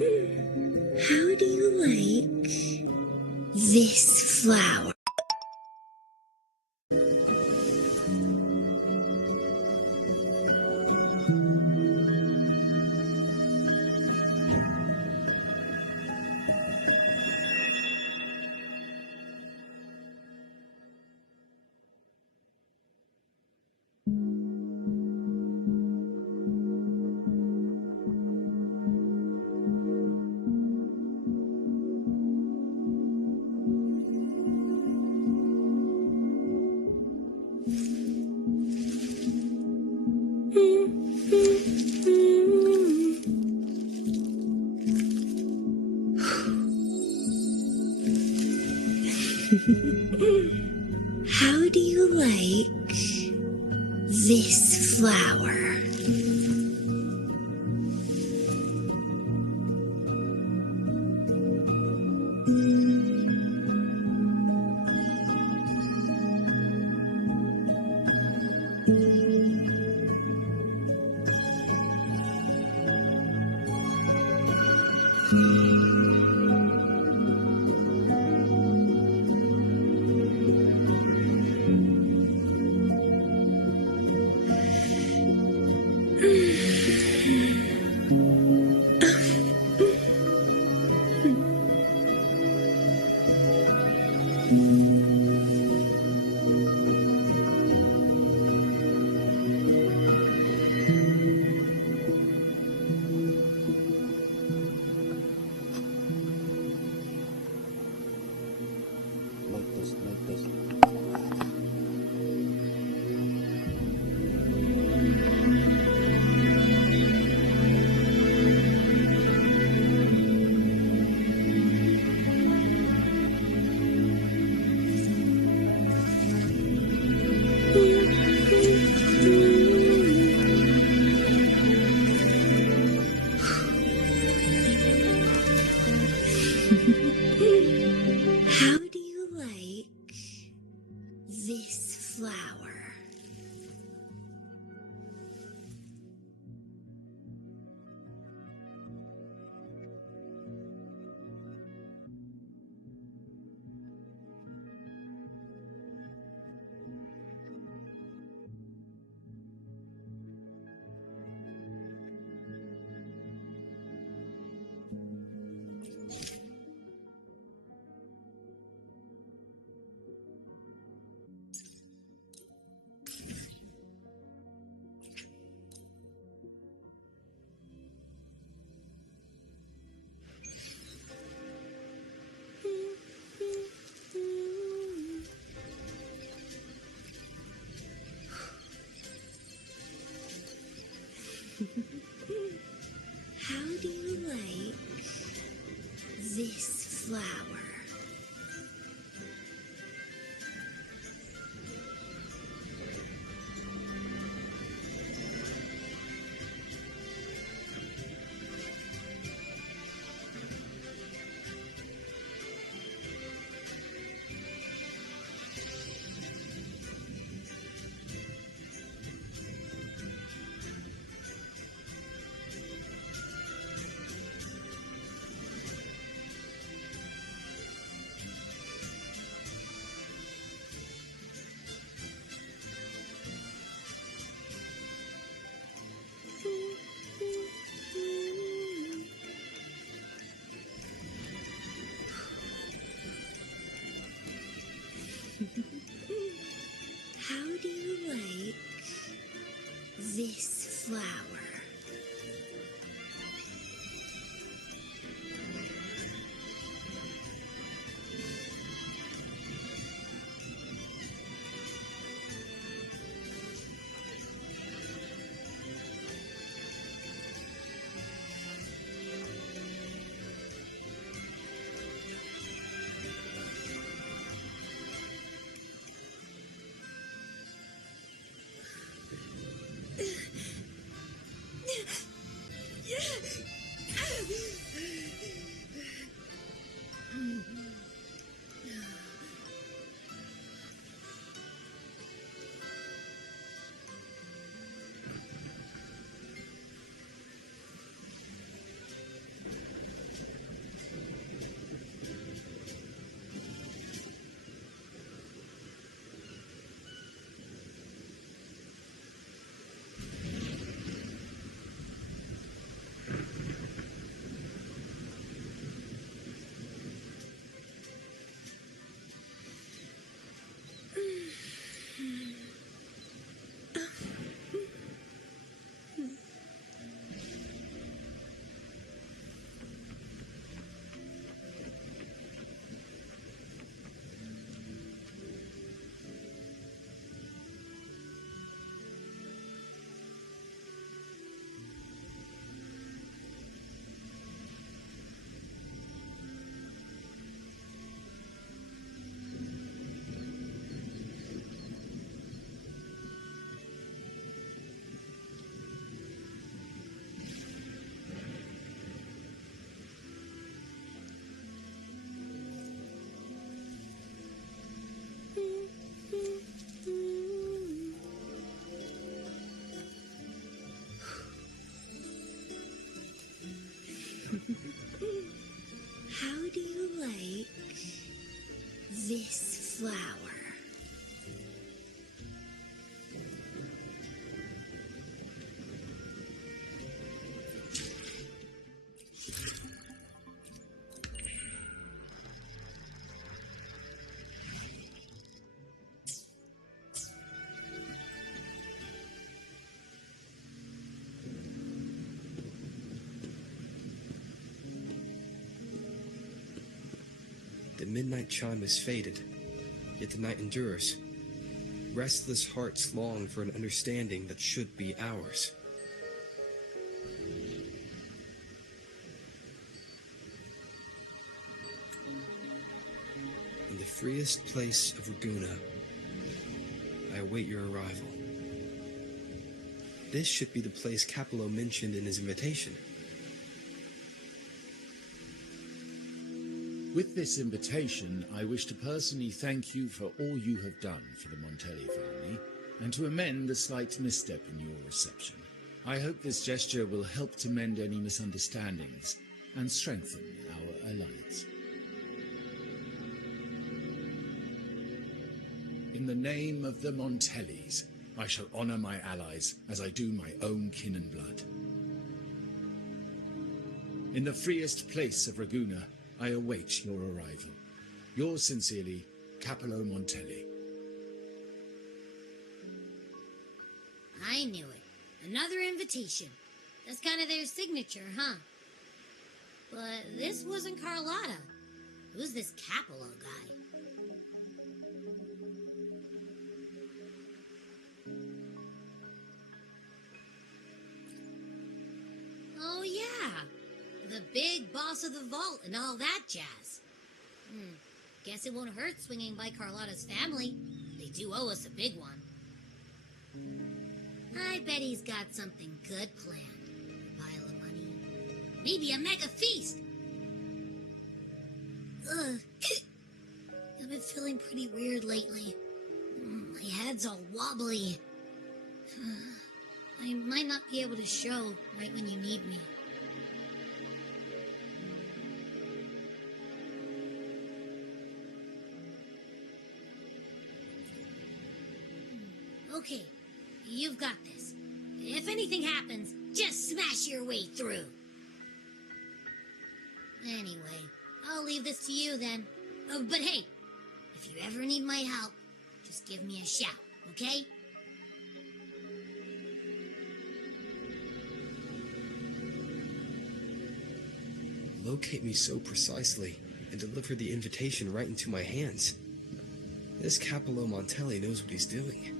How do you like this flower? How do you like this flower? Like this. How do you like this flower? How do you like this flower? How do you like this flower? flower. The midnight chime is faded, yet the night endures. Restless hearts long for an understanding that should be ours. In the freest place of Raguna, I await your arrival. This should be the place Capello mentioned in his invitation. With this invitation, I wish to personally thank you for all you have done for the Montelli family, and to amend the slight misstep in your reception. I hope this gesture will help to mend any misunderstandings and strengthen our alliance. In the name of the Montellis, I shall honor my allies as I do my own kin and blood. In the freest place of Raguna, I await your arrival. Yours sincerely, Capello Montelli. I knew it. Another invitation. That's kind of their signature, huh? But this wasn't Carlotta. Who's this Capello guy? Oh, yeah. The big boss of the vault and all that jazz. Guess it won't hurt swinging by Carlotta's family. They do owe us a big one. I bet he's got something good planned. A pile of money. Maybe a mega feast. Ugh. I've been feeling pretty weird lately. My head's all wobbly. I might not be able to show right when you need me. Okay, you've got this. If anything happens, just smash your way through. Anyway, I'll leave this to you then. Oh, but hey, if you ever need my help, just give me a shout, okay? Locate me so precisely and deliver the invitation right into my hands. This Capello Montelli knows what he's doing.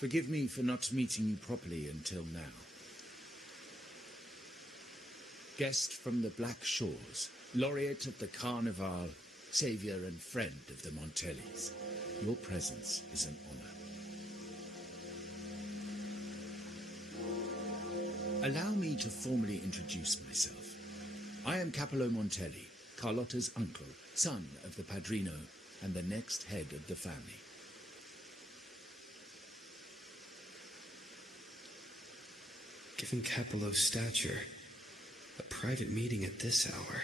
Forgive me for not meeting you properly until now. Guest from the Black Shores, laureate of the Carnival, savior and friend of the Montellis. Your presence is an honor. Allow me to formally introduce myself. I am Capello Montelli, Carlotta's uncle, son of the Padrino, and the next head of the family. Given Capello's stature, a private meeting at this hour.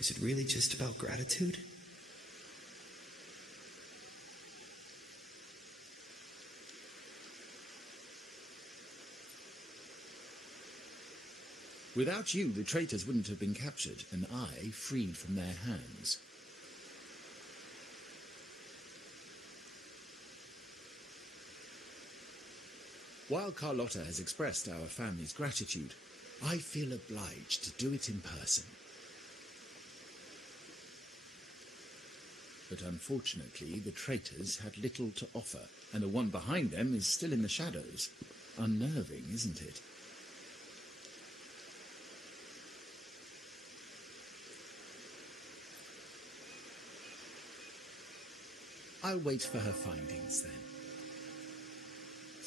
Is it really just about gratitude? Without you, the traitors wouldn't have been captured, and I freed from their hands. While Carlotta has expressed our family's gratitude, I feel obliged to do it in person. But unfortunately, the traitors had little to offer, and the one behind them is still in the shadows. Unnerving, isn't it? I'll wait for her findings then.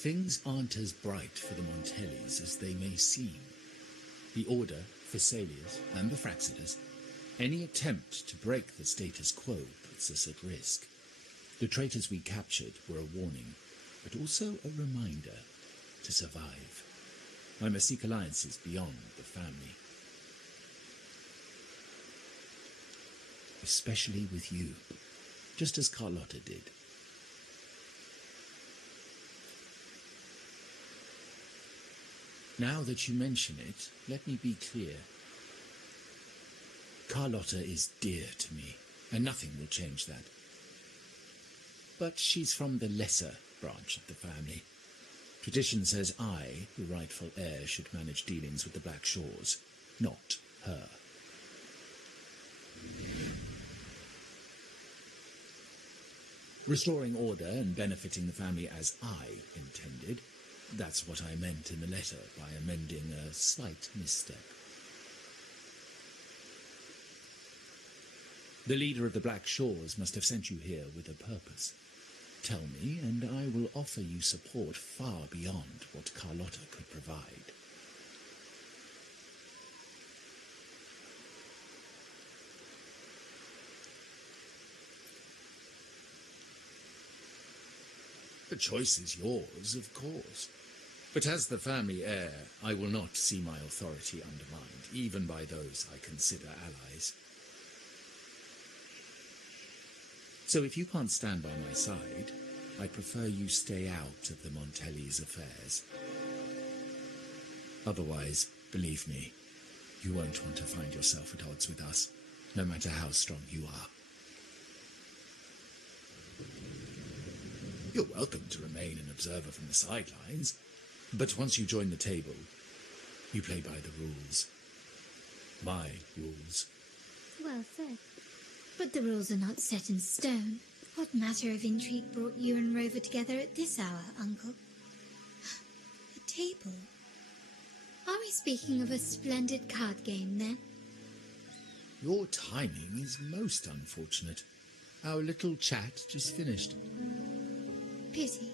Things aren't as bright for the Montellis as they may seem. The Order, Thessalias, and the Fraxidus, any attempt to break the status quo puts us at risk. The traitors we captured were a warning, but also a reminder to survive. I must seek alliances beyond the family. Especially with you, just as Carlotta did. Now that you mention it, let me be clear. Carlotta is dear to me, and nothing will change that. But she's from the lesser branch of the family. Tradition says I, the rightful heir, should manage dealings with the Black Shores, not her. Restoring order and benefiting the family as I intended, that's what I meant in the letter by amending a slight misstep. The leader of the Black Shores must have sent you here with a purpose. Tell me, and I will offer you support far beyond what Carlotta could provide. The choice is yours, of course. But as the family heir, I will not see my authority undermined, even by those I consider allies. So if you can't stand by my side, I prefer you stay out of the Montelli's affairs. Otherwise, believe me, you won't want to find yourself at odds with us, no matter how strong you are. You're welcome to remain an observer from the sidelines, but once you join the table, you play by the rules. My rules. Well said. But the rules are not set in stone. What matter of intrigue brought you and Rover together at this hour, Uncle? A table? Are we speaking of a splendid card game, then? Your timing is most unfortunate. Our little chat just finished. Pity.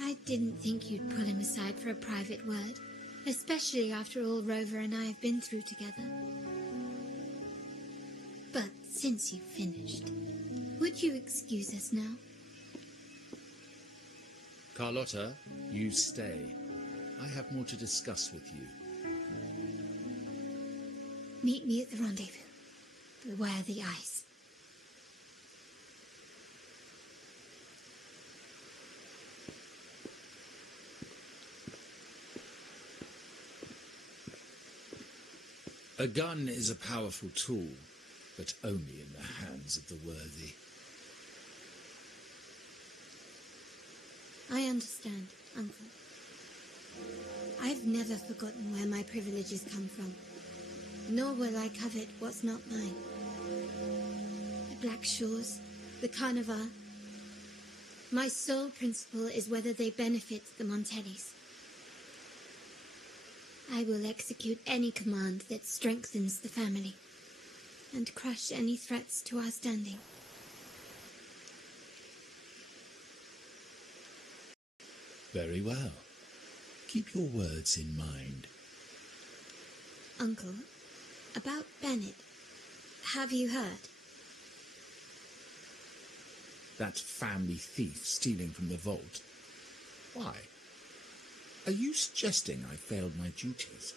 I didn't think you'd pull him aside for a private word, especially after all Rover and I have been through together. But since you've finished, would you excuse us now? Carlotta, you stay. I have more to discuss with you. Meet me at the rendezvous. Beware the ice. A gun is a powerful tool, but only in the hands of the worthy. I understand, Uncle. I've never forgotten where my privileges come from, nor will I covet what's not mine. The Black Shores, the Carnival. My sole principle is whether they benefit the Montellis. I will execute any command that strengthens the family, and crush any threats to our standing. Very well. Keep your words in mind. Uncle, about Bennett, have you heard? That family thief stealing from the vault. Why? Are you suggesting I failed my duties?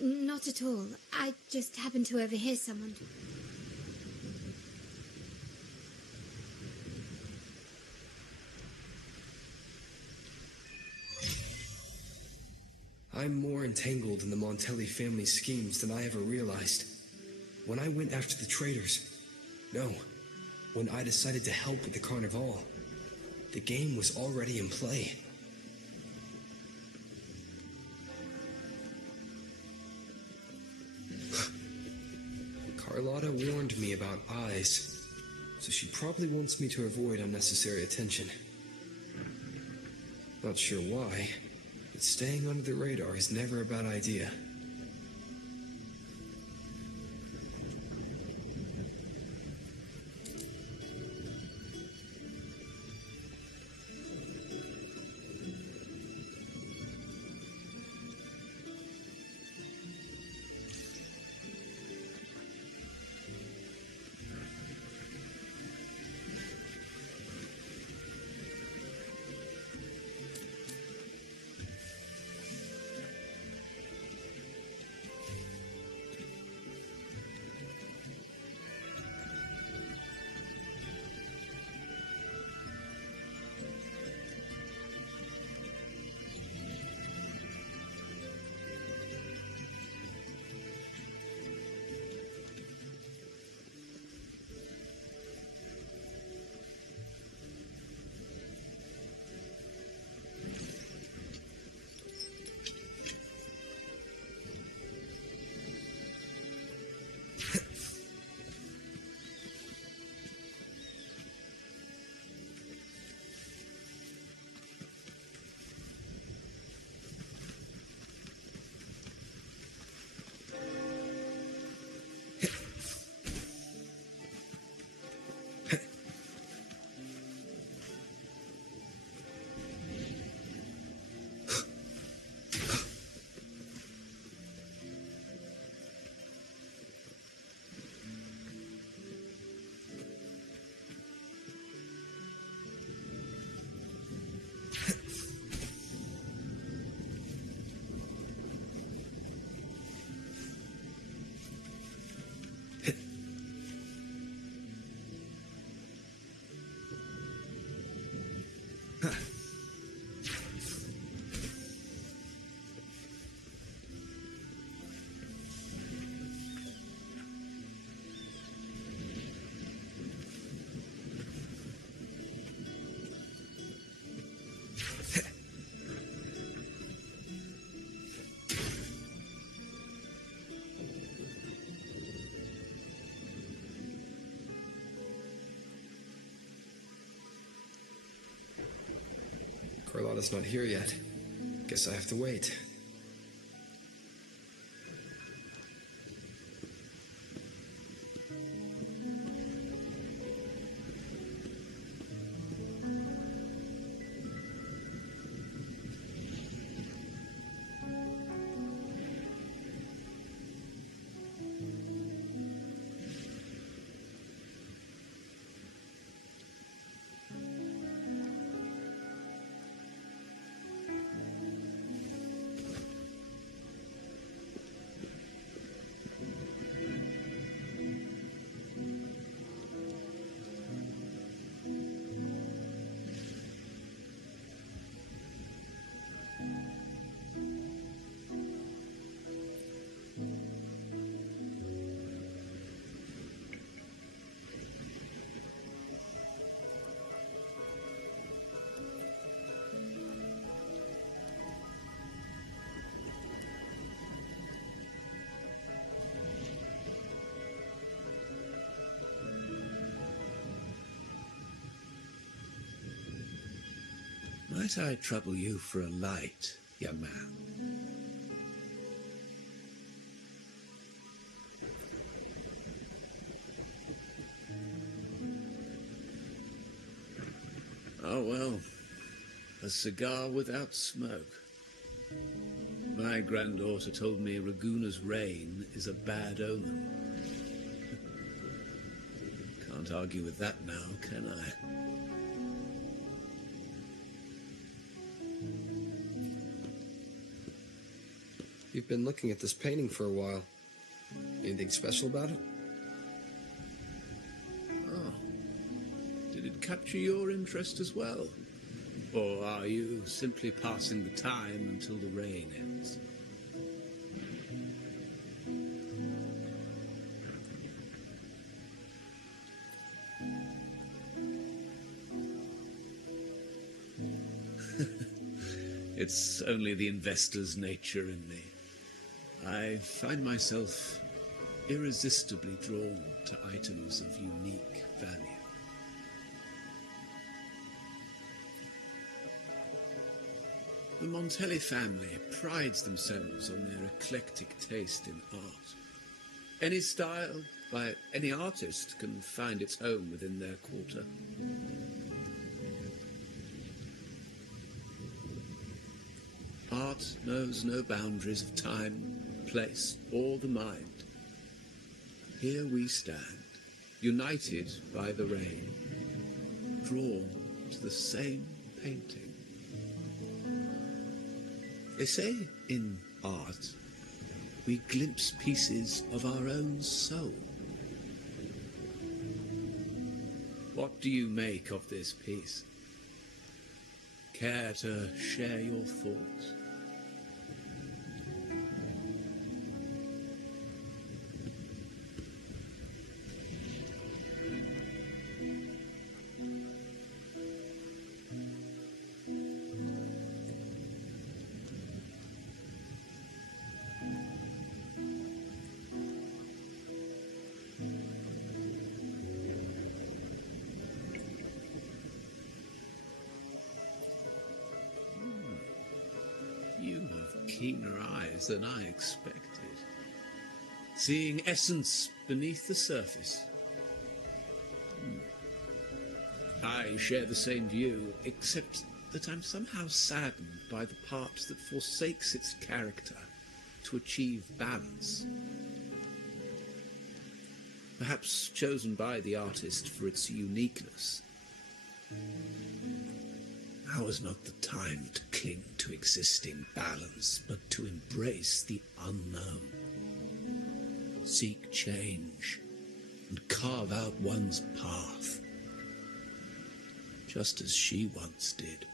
Not at all. I just happened to overhear someone. I'm more entangled in the Montelli family schemes than I ever realized. When I went after the traitors, no, when I decided to help with the Carnival, the game was already in play. Carlotta warned me about eyes, so she probably wants me to avoid unnecessary attention. Not sure why, but staying under the radar is never a bad idea. Carlotta's not here yet. Guess I have to wait. Might I trouble you for a light, young man? Oh, well, a cigar without smoke. My granddaughter told me Raguna's rain is a bad omen. Can't argue with that now, can I? You've been looking at this painting for a while. Anything special about it? Oh. Did it capture your interest as well? Or are you simply passing the time until the rain ends? It's only the investor's nature in me. I find myself irresistibly drawn to items of unique value. The Montelli family prides themselves on their eclectic taste in art. Any style by any artist can find its home within their quarter. Art knows no boundaries of time, place, or the mind. Here we stand, united by the rain, drawn to the same painting. They say in art, we glimpse pieces of our own soul. What do you make of this piece? Care to share your thoughts? You have keener eyes than I expected. Seeing essence beneath the surface. I share the same view, except that I'm somehow saddened by the part that forsakes its character to achieve balance. Perhaps chosen by the artist for its uniqueness. Now is not the time to cling to existing balance, but to embrace the unknown. Seek change and carve out one's path, just as she once did.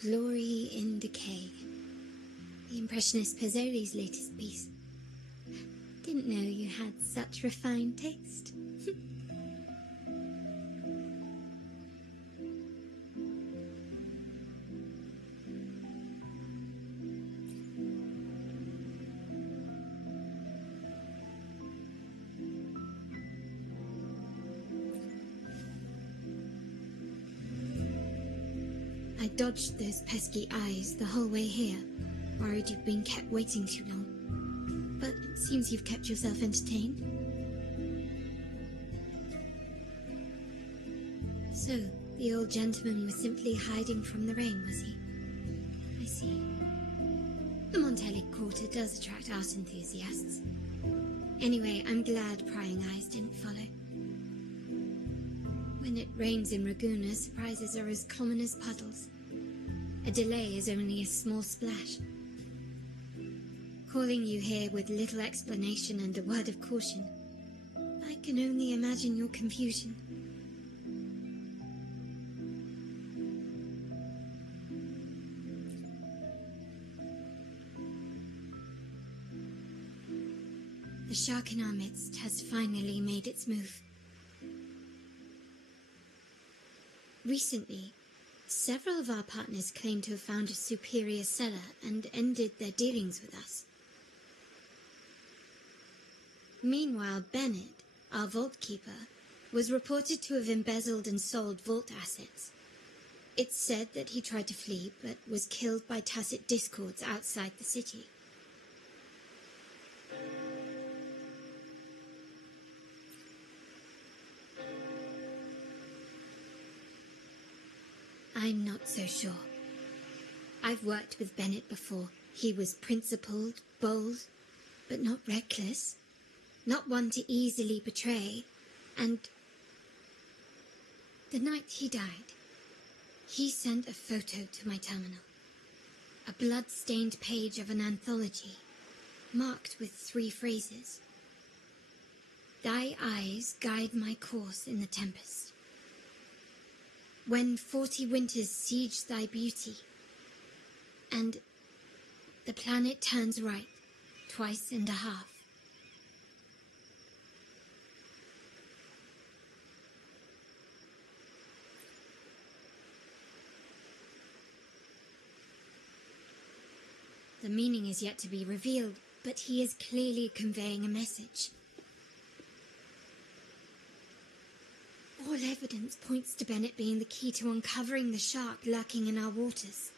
Glory in Decay. The Impressionist Pazzoli's latest piece. Didn't know you had such refined taste. I dodged those pesky eyes the whole way here, worried you've been kept waiting too long. But it seems you've kept yourself entertained. So, the old gentleman was simply hiding from the rain, was he? I see. The Montelli Quarter does attract art enthusiasts. Anyway, I'm glad prying eyes didn't follow. When it rains in Ragusa, surprises are as common as puddles. A delay is only a small splash. Calling you here with little explanation and a word of caution, I can only imagine your confusion. The shark in our midst has finally made its move. Recently, several of our partners claimed to have found a superior cellar and ended their dealings with us. Meanwhile, Bennett, our vault keeper, was reported to have embezzled and sold vault assets. It's said that he tried to flee, but was killed by tacit discords outside the city. I'm not so sure. I've worked with Bennett before. He was principled, bold, but not reckless. Not one to easily betray. And the night he died, he sent a photo to my terminal. A blood-stained page of an anthology, marked with 3 phrases. Thy eyes guide my course in the tempest. When 40 winters siege thy beauty, and the planet turns right, twice and a half. The meaning is yet to be revealed, but he is clearly conveying a message. All evidence points to Bennett being the key to uncovering the shark lurking in our waters.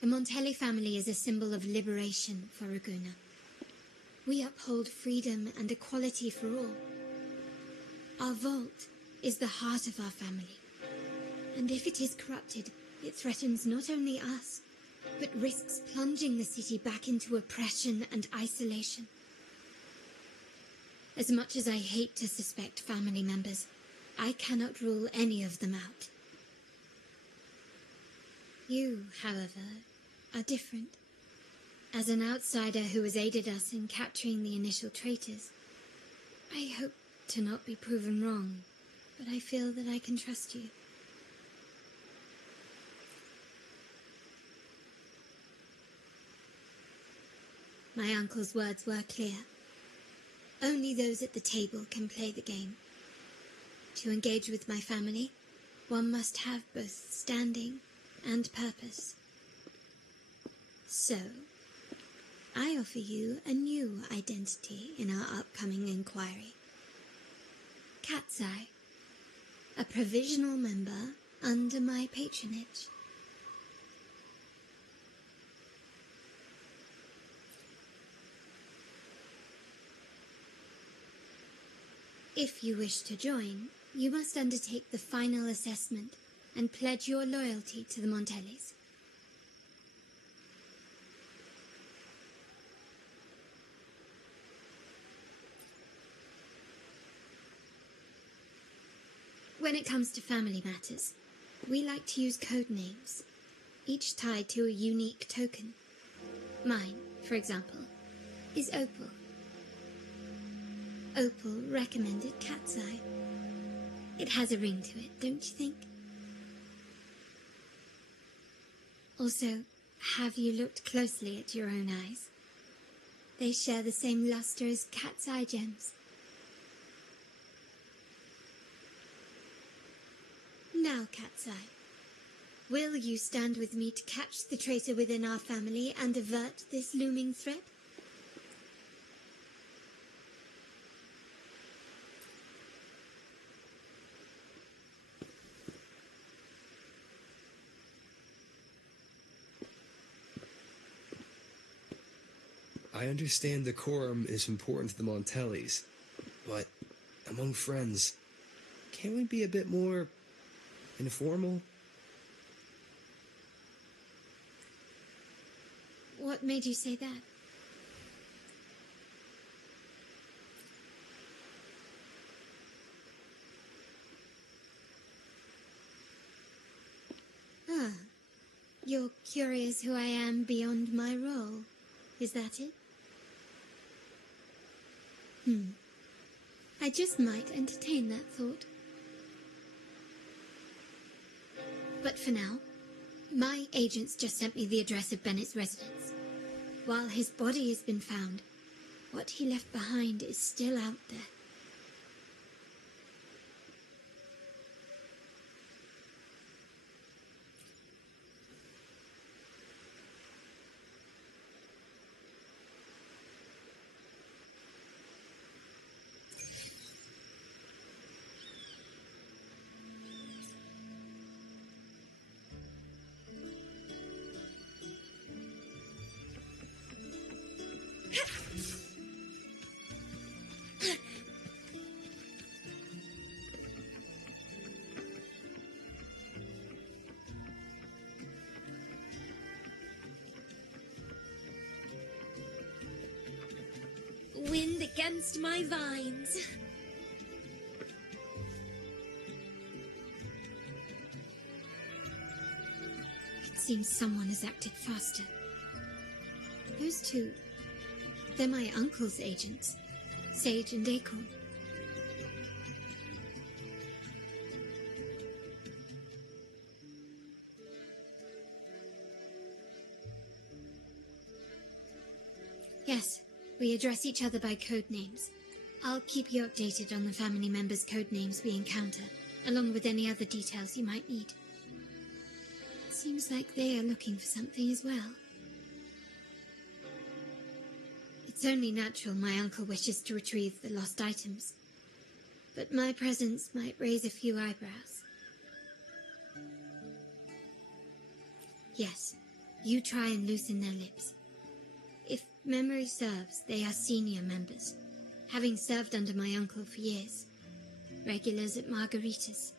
The Montelli family is a symbol of liberation for Ragusa. We uphold freedom and equality for all. Our vault is the heart of our family. And if it is corrupted, it threatens not only us, but risks plunging the city back into oppression and isolation. As much as I hate to suspect family members, I cannot rule any of them out. You, however, are different. As an outsider who has aided us in capturing the initial traitors, I hope to not be proven wrong, but I feel that I can trust you. My uncle's words were clear. Only those at the table can play the game. To engage with my family, one must have both standing and purpose. So, I offer you a new identity in our upcoming inquiry. Cat's Eye, a provisional member under my patronage. If you wish to join, you must undertake the final assessment and pledge your loyalty to the Montellis. When it comes to family matters, we like to use code names, each tied to a unique token. Mine, for example, is Opal. Opal recommended Cat's Eye. It has a ring to it, don't you think? Also, have you looked closely at your own eyes? They share the same luster as cat's eye gems. Now, Cat's Eye, will you stand with me to catch the traitor within our family and avert this looming threat? I understand decorum is important to the Montellis, but among friends, can't we be a bit more informal? What made you say that? Ah, you're curious who I am beyond my role. Is that it? I just might entertain that thought. But for now, my agents just sent me the address of Bennett's residence. While his body has been found, what he left behind is still out there. Wind against my vines. It seems someone has acted faster. Those two, they're my uncle's agents, Sage and Acorn. Yes, we address each other by code names. I'll keep you updated on the family members' code names we encounter, along with any other details you might need. Seems like they are looking for something as well. It's only natural my uncle wishes to retrieve the lost items, but my presence might raise a few eyebrows. Yes, you try and loosen their lips. If memory serves, they are senior members, having served under my uncle for years. Regulars at Margarita's.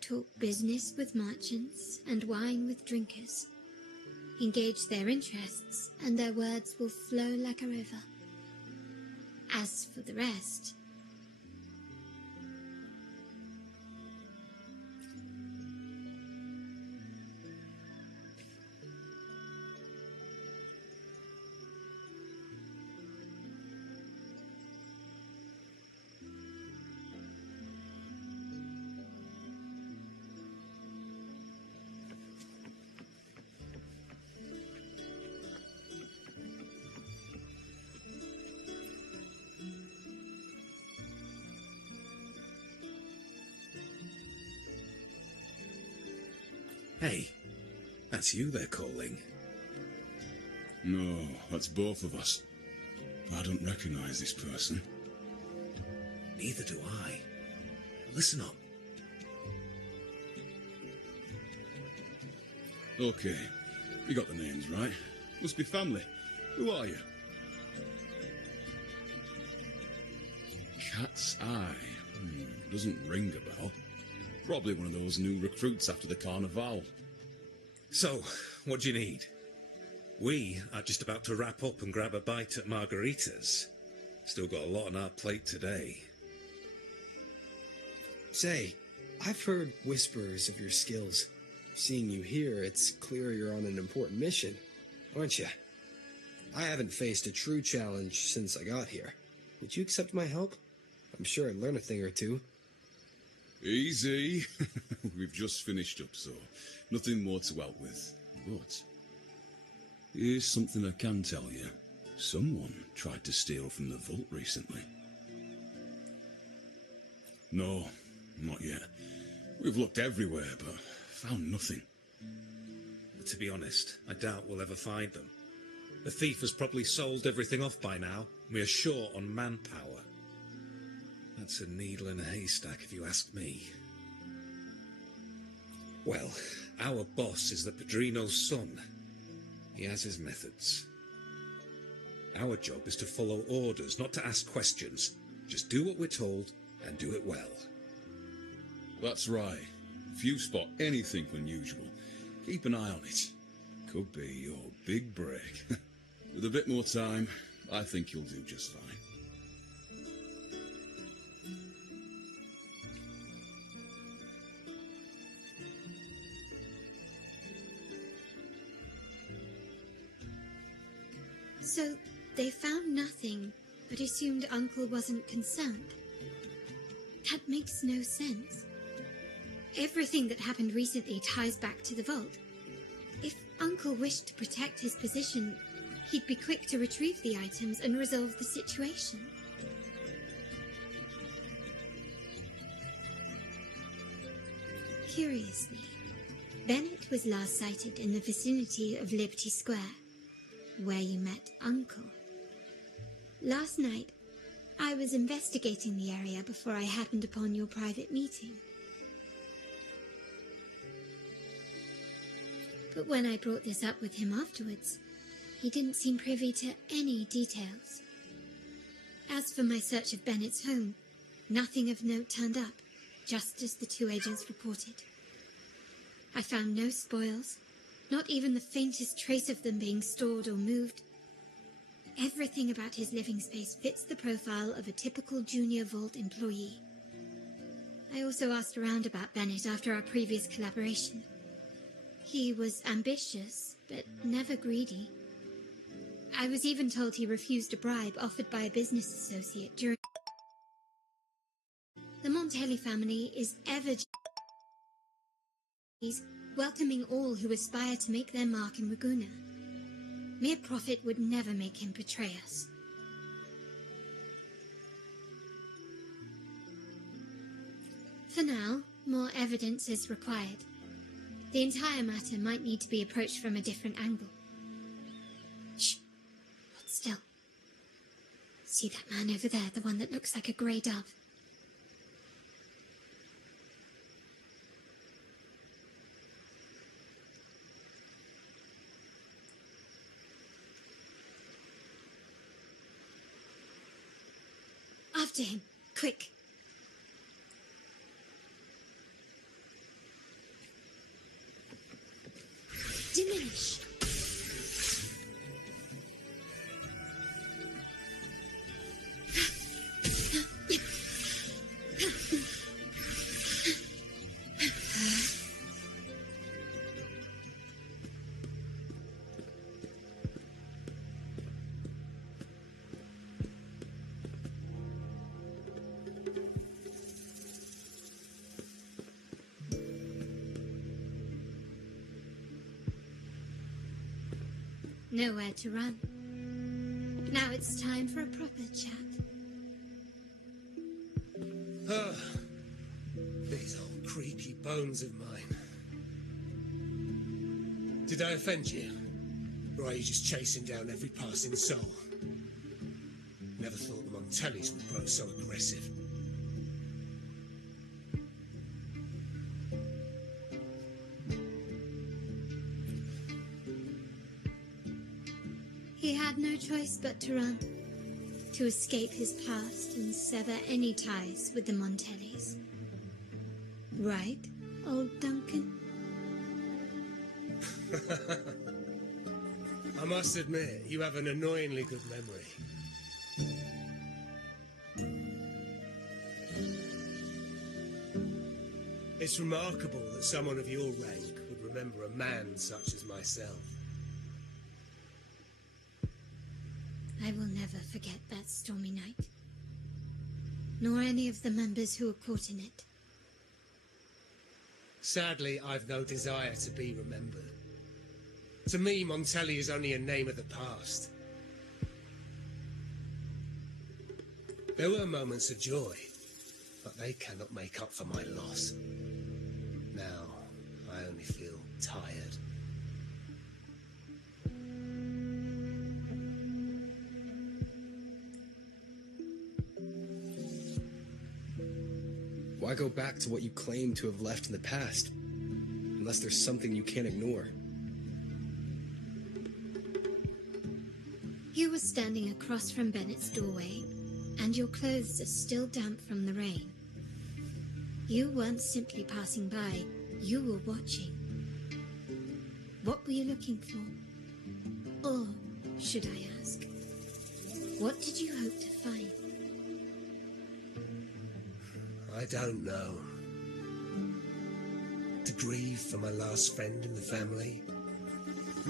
Talk business with merchants and wine with drinkers. Engage their interests, and their words will flow like a river. As for the rest... Hey, that's you they're calling. No, that's both of us. I don't recognize this person. Neither do I. Listen up. Okay, you got the names right. Must be family. Who are you? Cat's Eye. Doesn't ring a bell. Probably one of those new recruits after the Carnival. So, what do you need? We are just about to wrap up and grab a bite at Margarita's. Still got a lot on our plate today. Say, I've heard whispers of your skills. Seeing you here, it's clear you're on an important mission, aren't you? I haven't faced a true challenge since I got here. Would you accept my help? I'm sure I'd learn a thing or two. Easy. We've just finished up, so nothing more to help with. But here's something I can tell you. Someone tried to steal from the vault recently. No, not yet. We've looked everywhere, but found nothing. To be honest, I doubt we'll ever find them. The thief has probably sold everything off by now. We are short on manpower. That's a needle in a haystack, if you ask me. Well, our boss is the Padrino's son. He has his methods. Our job is to follow orders, not to ask questions. Just do what we're told, and do it well. That's right. If you spot anything unusual, keep an eye on it. Could be your big break. With a bit more time, I think you'll do just fine. So, they found nothing, but assumed Uncle wasn't concerned. That makes no sense. Everything that happened recently ties back to the vault. If Uncle wished to protect his position, he'd be quick to retrieve the items and resolve the situation. Curiously, Bennett was last sighted in the vicinity of Liberty Square, where you met Uncle. Last night, I was investigating the area before I happened upon your private meeting. But when I brought this up with him afterwards, he didn't seem privy to any details. As for my search of Bennett's home, nothing of note turned up, just as the two agents reported. I found no spoils, not even the faintest trace of them being stored or moved. Everything about his living space fits the profile of a typical Junior Vault employee. I also asked around about Bennett after our previous collaboration. He was ambitious, but never greedy. I was even told he refused a bribe offered by a business associate during... The Montelli family is ever welcoming all who aspire to make their mark in Ragusa. Mere profit would never make him betray us. For now, more evidence is required. The entire matter might need to be approached from a different angle. Shh! Hold still. See that man over there, the one that looks like a grey dove? After him, quick! Diminish! Nowhere to run. Now it's time for a proper chat. These old creaky bones of mine. Did I offend you? Or are you just chasing down every passing soul? Never thought the Montellis would grow so aggressive. He had no choice but to run, to escape his past and sever any ties with the Montellis. Right, old Duncan? I must admit, you have an annoyingly good memory. It's remarkable that someone of your rank would remember a man such as myself. I will never forget that stormy night, nor any of the members who were caught in it. Sadly, I've no desire to be remembered. To me, Montelli is only a name of the past. There were moments of joy, but they cannot make up for my loss. Now, I only feel tired. Why go back to what you claim to have left in the past? Unless there's something you can't ignore. You were standing across from Bennett's doorway, and your clothes are still damp from the rain. You weren't simply passing by, you were watching. What were you looking for? Or, should I ask, what did you hope to find? I don't know. To grieve for my last friend in the family.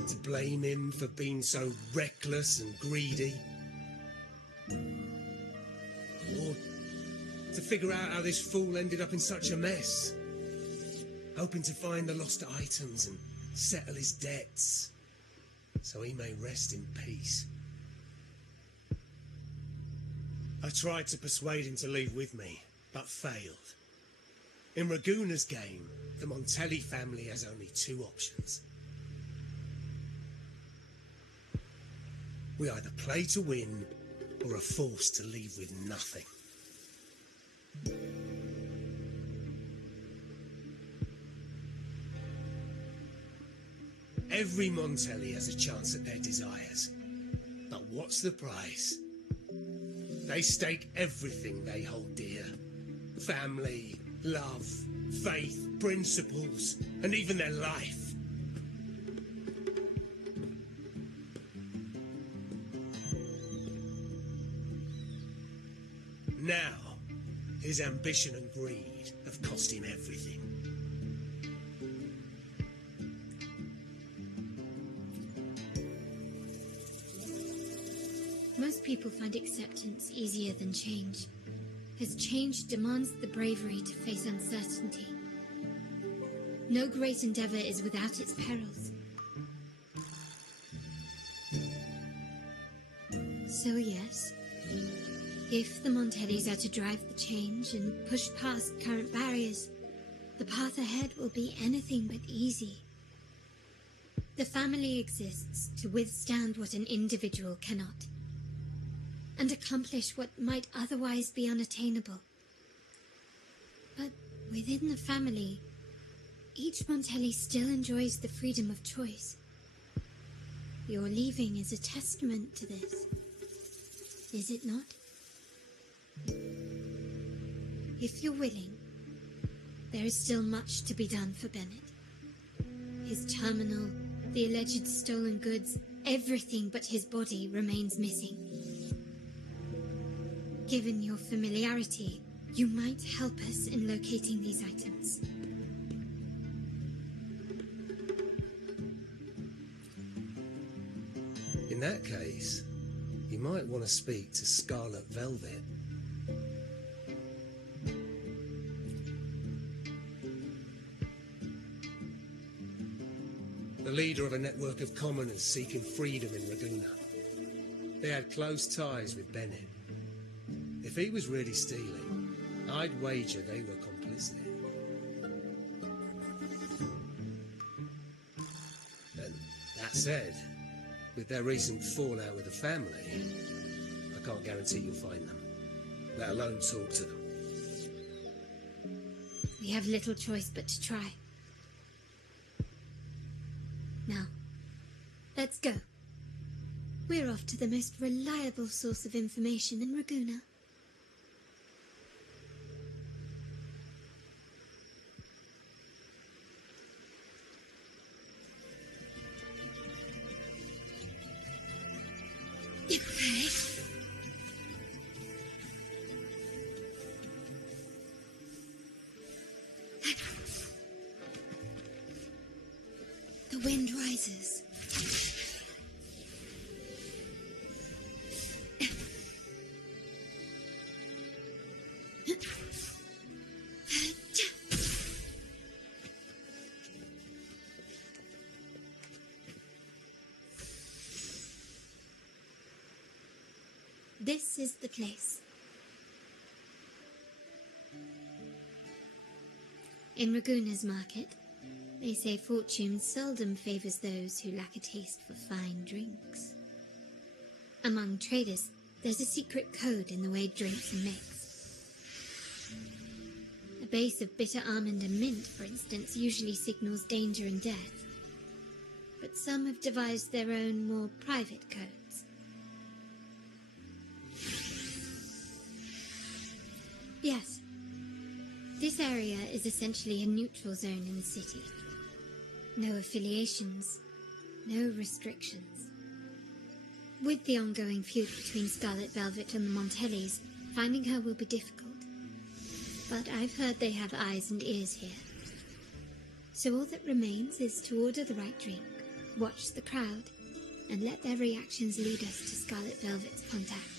To blame him for being so reckless and greedy. Or to figure out how this fool ended up in such a mess. Hoping to find the lost items and settle his debts, so he may rest in peace. I tried to persuade him to leave with me, but failed. In Raguna's game, the Montelli family has only two options. We either play to win, or are forced to leave with nothing. Every Montelli has a chance at their desires. But what's the price? They stake everything they hold dear. Family, love, faith, principles, and even their life. Now, his ambition and greed have cost him everything. Most people find acceptance easier than change, as change demands the bravery to face uncertainty. No great endeavor is without its perils. So yes, if the Montellis are to drive the change and push past current barriers, the path ahead will be anything but easy. The family exists to withstand what an individual cannot, and accomplish what might otherwise be unattainable. But within the family, each Montelli still enjoys the freedom of choice. Your leaving is a testament to this, is it not? If you're willing, there is still much to be done for Bennett. His terminal, the alleged stolen goods, everything but his body remains missing. Given your familiarity, you might help us in locating these items. In that case, you might want to speak to Scarlet Velvet. The leader of a network of commoners seeking freedom in Raguna. They had close ties with Bennett. If he was really stealing, I'd wager they were complicit. And that said, with their recent fallout with the family, I can't guarantee you'll find them, let alone talk to them. We have little choice but to try. Now, let's go. We're off to the most reliable source of information in Raguna. The wind rises. This is the place. In Raguna's market, they say fortune seldom favors those who lack a taste for fine drinks. Among traders, there's a secret code in the way drinks are mixed. A base of bitter almond and mint, for instance, usually signals danger and death. But some have devised their own more private codes. Yes. This area is essentially a neutral zone in the city. No affiliations, no restrictions. With the ongoing feud between Scarlet Velvet and the Montellys, finding her will be difficult. But I've heard they have eyes and ears here. So all that remains is to order the right drink, watch the crowd, and let their reactions lead us to Scarlet Velvet's contact.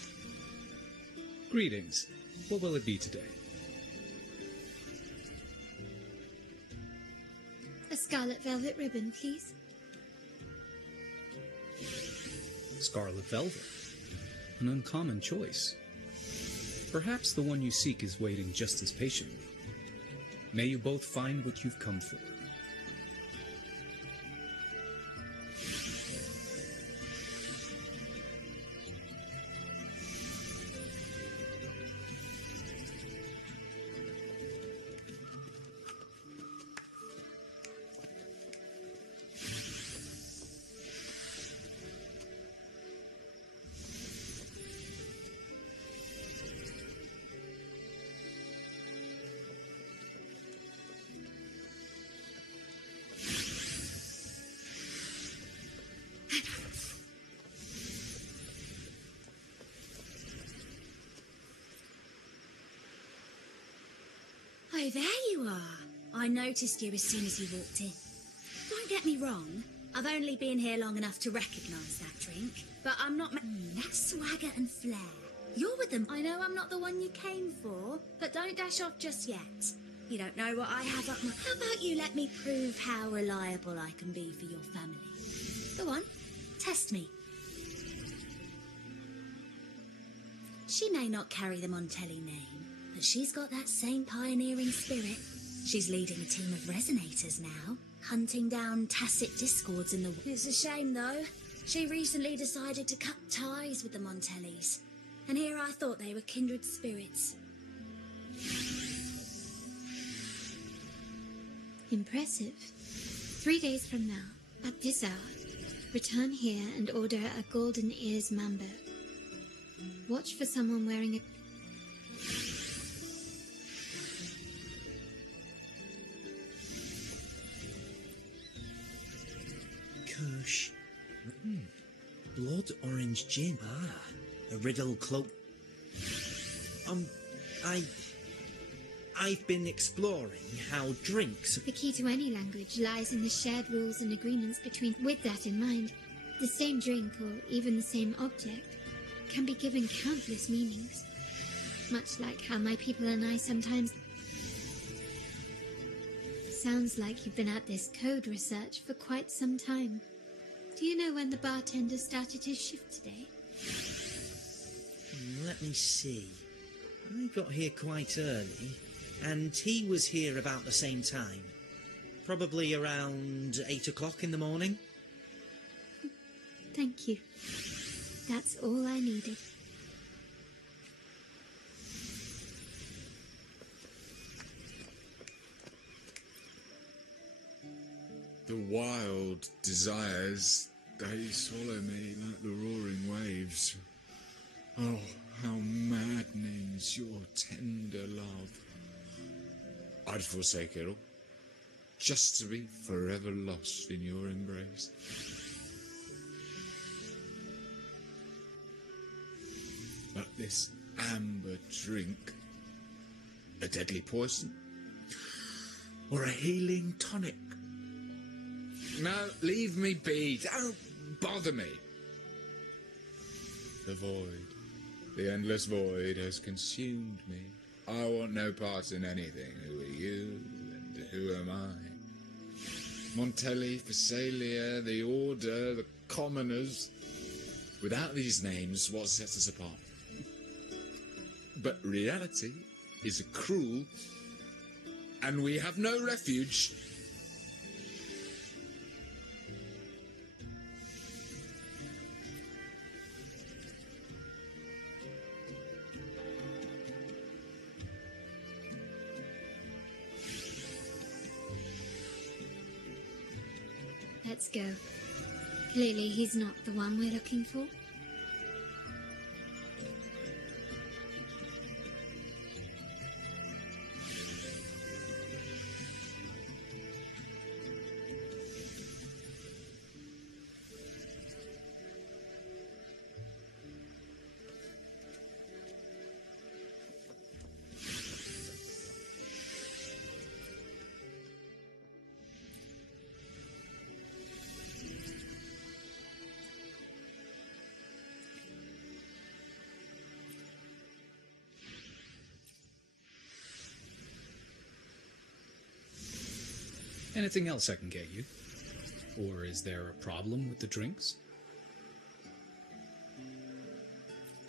Greetings. What will it be today? A Scarlet Velvet ribbon, please. Scarlet Velvet. An uncommon choice. Perhaps the one you seek is waiting just as patiently. May you both find what you've come for. Oh, there you are. I noticed you as soon as you walked in. Don't get me wrong, I've only been here long enough to recognise that drink, but I'm not... That's swagger and flair. You're with them. I know I'm not the one you came for, but don't dash off just yet. You don't know what I have up my... How about you let me prove how reliable I can be for your family? Go on, test me. She may not carry the Montelli name, but she's got that same pioneering spirit. She's leading a team of resonators now, hunting down tacit discords in the... It's a shame, though. She recently decided to cut ties with the Montellys. And here I thought they were kindred spirits. Impressive. 3 days from now, at this hour, return here and order a golden ears mambo. Watch for someone wearing a... Kush. Blood orange gin. A riddle cloak. I've been exploring how drinks... The key to any language lies in the shared rules and agreements between... With that in mind, the same drink, or even the same object, can be given countless meanings. Much like how my people and I sometimes... Sounds like you've been at this code research for quite some time. Do you know when the bartender started his shift today? Let me see. I got here quite early, and he was here about the same time. Probably around 8 o'clock in the morning. Thank you. That's all I needed. The wild desires, they swallow me like the roaring waves. Oh, how maddening's your tender love. I'd forsake it all, just to be forever lost in your embrace. But this amber drink, a deadly poison, or a healing tonic? No, leave me be. Don't bother me. The void, the endless void has consumed me. I want no part in anything. Who are you and who am I? Montelli, Phasalia, the Order, the Commoners. Without these names, what sets us apart? But reality is cruel, and we have no refuge. Let's go. Clearly he's not the one we're looking for. Anything else I can get you? Or is there a problem with the drinks?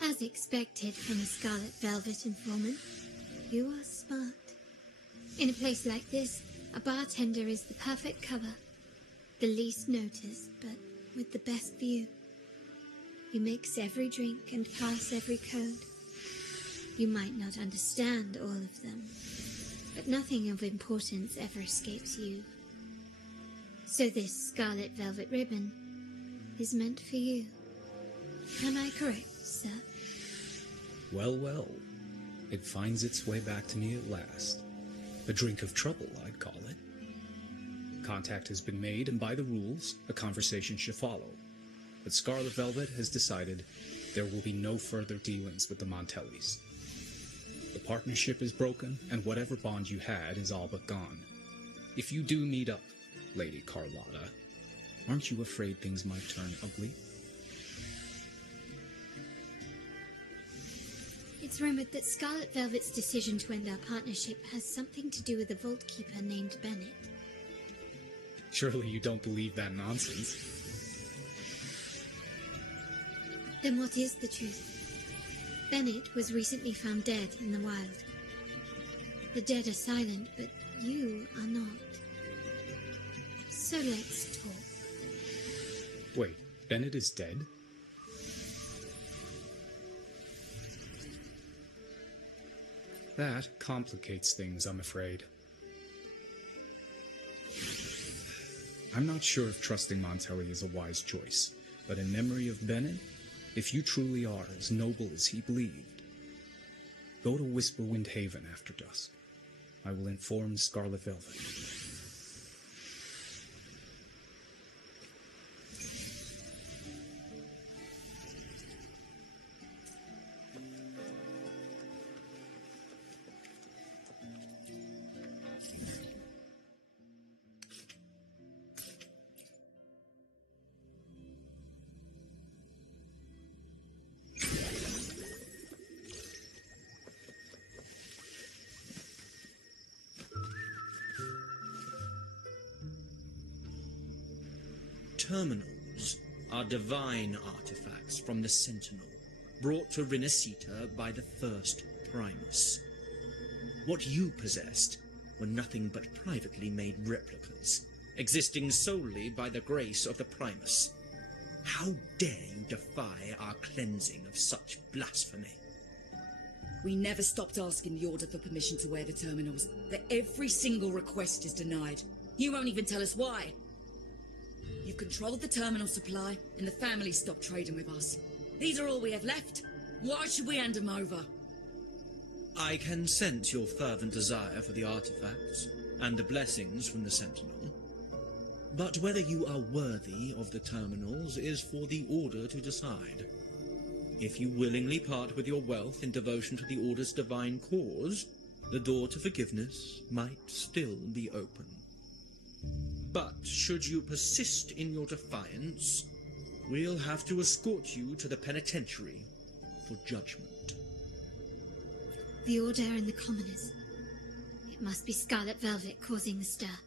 As expected from a Scarlet Velvet informant, you are smart. In a place like this, a bartender is the perfect cover. The least noticed, but with the best view. You mix every drink and pass every code. You might not understand all of them, but nothing of importance ever escapes you. So this Scarlet Velvet ribbon is meant for you. Am I correct, sir? Well, well. It finds its way back to me at last. A drink of trouble, I'd call it. Contact has been made, and by the rules, a conversation should follow. But Scarlet Velvet has decided there will be no further dealings with the Montellis. The partnership is broken, and whatever bond you had is all but gone. If you do meet up, Lady Carlotta, aren't you afraid things might turn ugly? It's rumored that Scarlet Velvet's decision to end our partnership has something to do with a vault keeper named Bennett. Surely you don't believe that nonsense. Then what is the truth? Bennett was recently found dead in the wild. The dead are silent, but you are not. So let's talk. Wait, Bennett is dead? That complicates things, I'm afraid. I'm not sure if trusting Montelli is a wise choice, but in memory of Bennett, if you truly are as noble as he believed, go to Whisperwind Haven after dusk. I will inform Scarlet Velvet. Terminals are divine artifacts from the Sentinel, brought to Rinascita by the first Primus. What you possessed were nothing but privately made replicas, existing solely by the grace of the Primus. How dare you defy our cleansing of such blasphemy? We never stopped asking the Order for permission to wear the terminals, but every single request is denied. You won't even tell us why. You controlled the terminal supply, and the family stopped trading with us. These are all we have left. Why should we hand them over? I can sense your fervent desire for the artifacts and the blessings from the Sentinel. But whether you are worthy of the terminals is for the Order to decide. If you willingly part with your wealth in devotion to the Order's divine cause, the door to forgiveness might still be open. But should you persist in your defiance, we'll have to escort you to the penitentiary for judgment. The Order and the Commoners. It must be Scarlet Velvet causing the stir.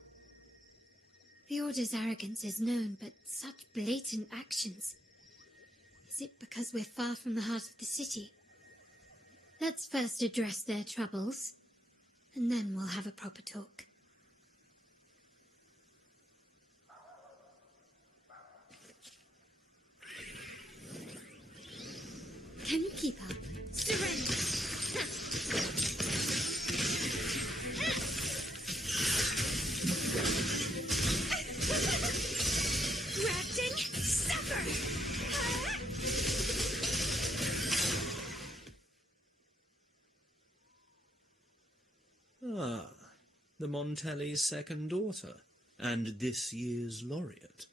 The Order's arrogance is known, but such blatant actions. Is it because we're far from the heart of the city? Let's first address their troubles, and then we'll have a proper talk. Can you keep up? Surrender! Grafting, suffer! Ah, the Montelli's second daughter, and this year's laureate.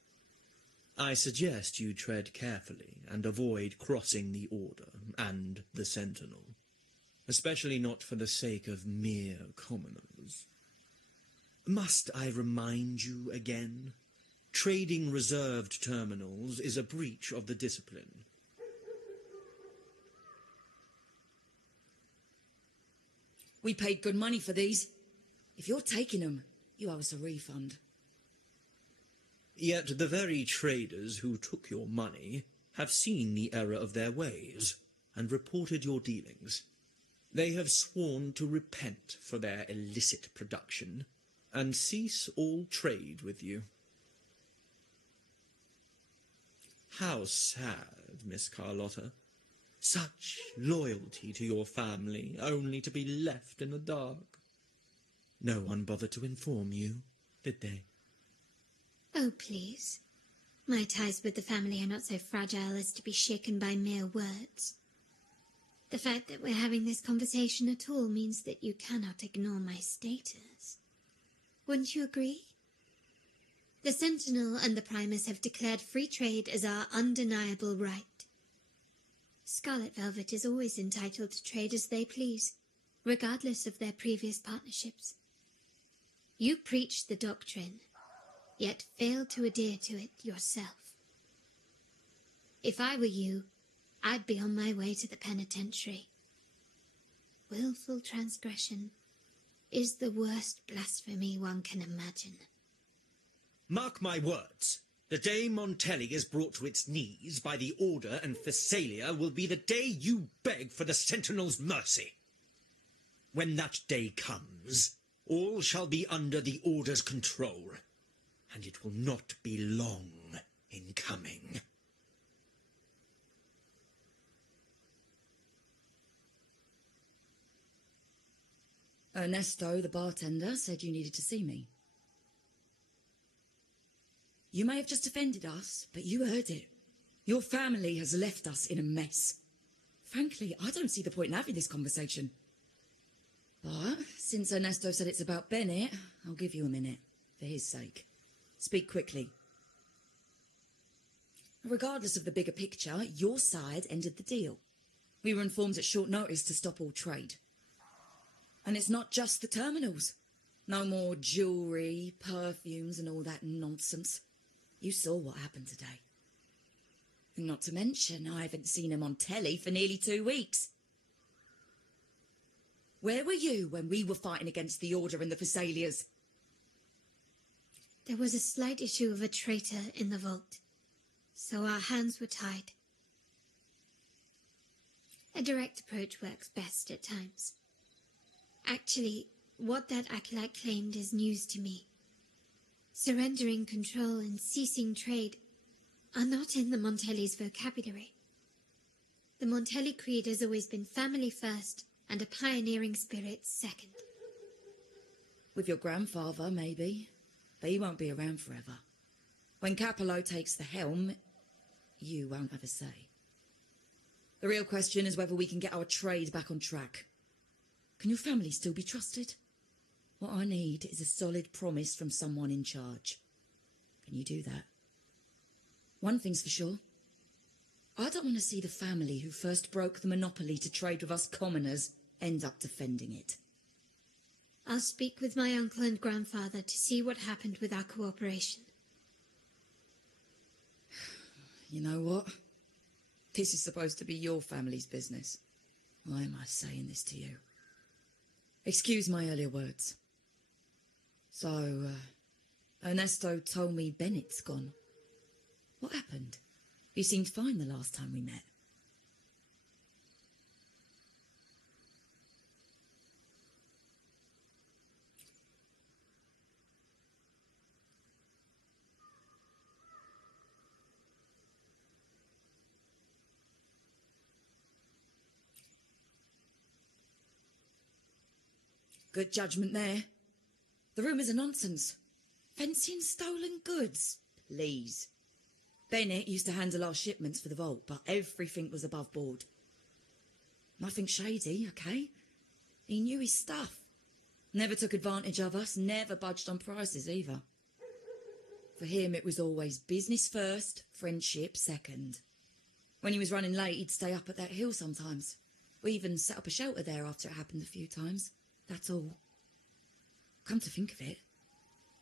I suggest you tread carefully and avoid crossing the Order and the Sentinel, especially not for the sake of mere commoners. Must I remind you again? Trading reserved terminals is a breach of the discipline. We paid good money for these. If you're taking them, you owe us a refund. Yet the very traders who took your money have seen the error of their ways and reported your dealings. They have sworn to repent for their illicit production and cease all trade with you. How sad, Miss Carlotta. Such loyalty to your family, only to be left in the dark. No one bothered to inform you, did they? Oh, please. My ties with the family are not so fragile as to be shaken by mere words. The fact that we're having this conversation at all means that you cannot ignore my status. Wouldn't you agree? The Sentinel and the Primus have declared free trade as our undeniable right. Scarlet Velvet is always entitled to trade as they please, regardless of their previous partnerships. You preach the doctrine, yet fail to adhere to it yourself. If I were you, I'd be on my way to the penitentiary. Willful transgression is the worst blasphemy one can imagine. Mark my words. The day Montelli is brought to its knees by the Order and Thessalia will be the day you beg for the Sentinel's mercy. When that day comes, all shall be under the Order's control, and it will not be long in coming. Ernesto, the bartender, said you needed to see me. You may have just offended us, but you heard it. Your family has left us in a mess. Frankly, I don't see the point in having this conversation. But since Ernesto said it's about Bennett, I'll give you a minute, for his sake. Speak quickly. Regardless of the bigger picture, your side ended the deal. We were informed at short notice to stop all trade. And it's not just the terminals. No more jewellery, perfumes and all that nonsense. You saw what happened today. And not to mention, I haven't seen a Montelli for nearly 2 weeks. Where were you when we were fighting against the Order and the Thessalias? There was a slight issue of a traitor in the vault, so our hands were tied. A direct approach works best at times. Actually, what that acolyte claimed is news to me. Surrendering control and ceasing trade are not in the Montelli's vocabulary. The Montelli creed has always been family first and a pioneering spirit second. With your grandfather, maybe. But he won't be around forever. When Capello takes the helm, you won't have a say. The real question is whether we can get our trade back on track. Can your family still be trusted? What I need is a solid promise from someone in charge. Can you do that? One thing's for sure. I don't want to see the family who first broke the monopoly to trade with us commoners end up defending it. I'll speak with my uncle and grandfather to see what happened with our cooperation. You know what? This is supposed to be your family's business. Why am I saying this to you? Excuse my earlier words. So, Ernesto told me Bennett's gone. What happened? He seemed fine the last time we met. Good judgment there. The rumours are nonsense. Fencing stolen goods. Please. Bennett used to handle our shipments for the vault, but everything was above board. Nothing shady, okay? He knew his stuff. Never took advantage of us, never budged on prices either. For him, it was always business first, friendship second. When he was running late, he'd stay up at that hill sometimes. We even set up a shelter there after it happened a few times. That's all. Come to think of it,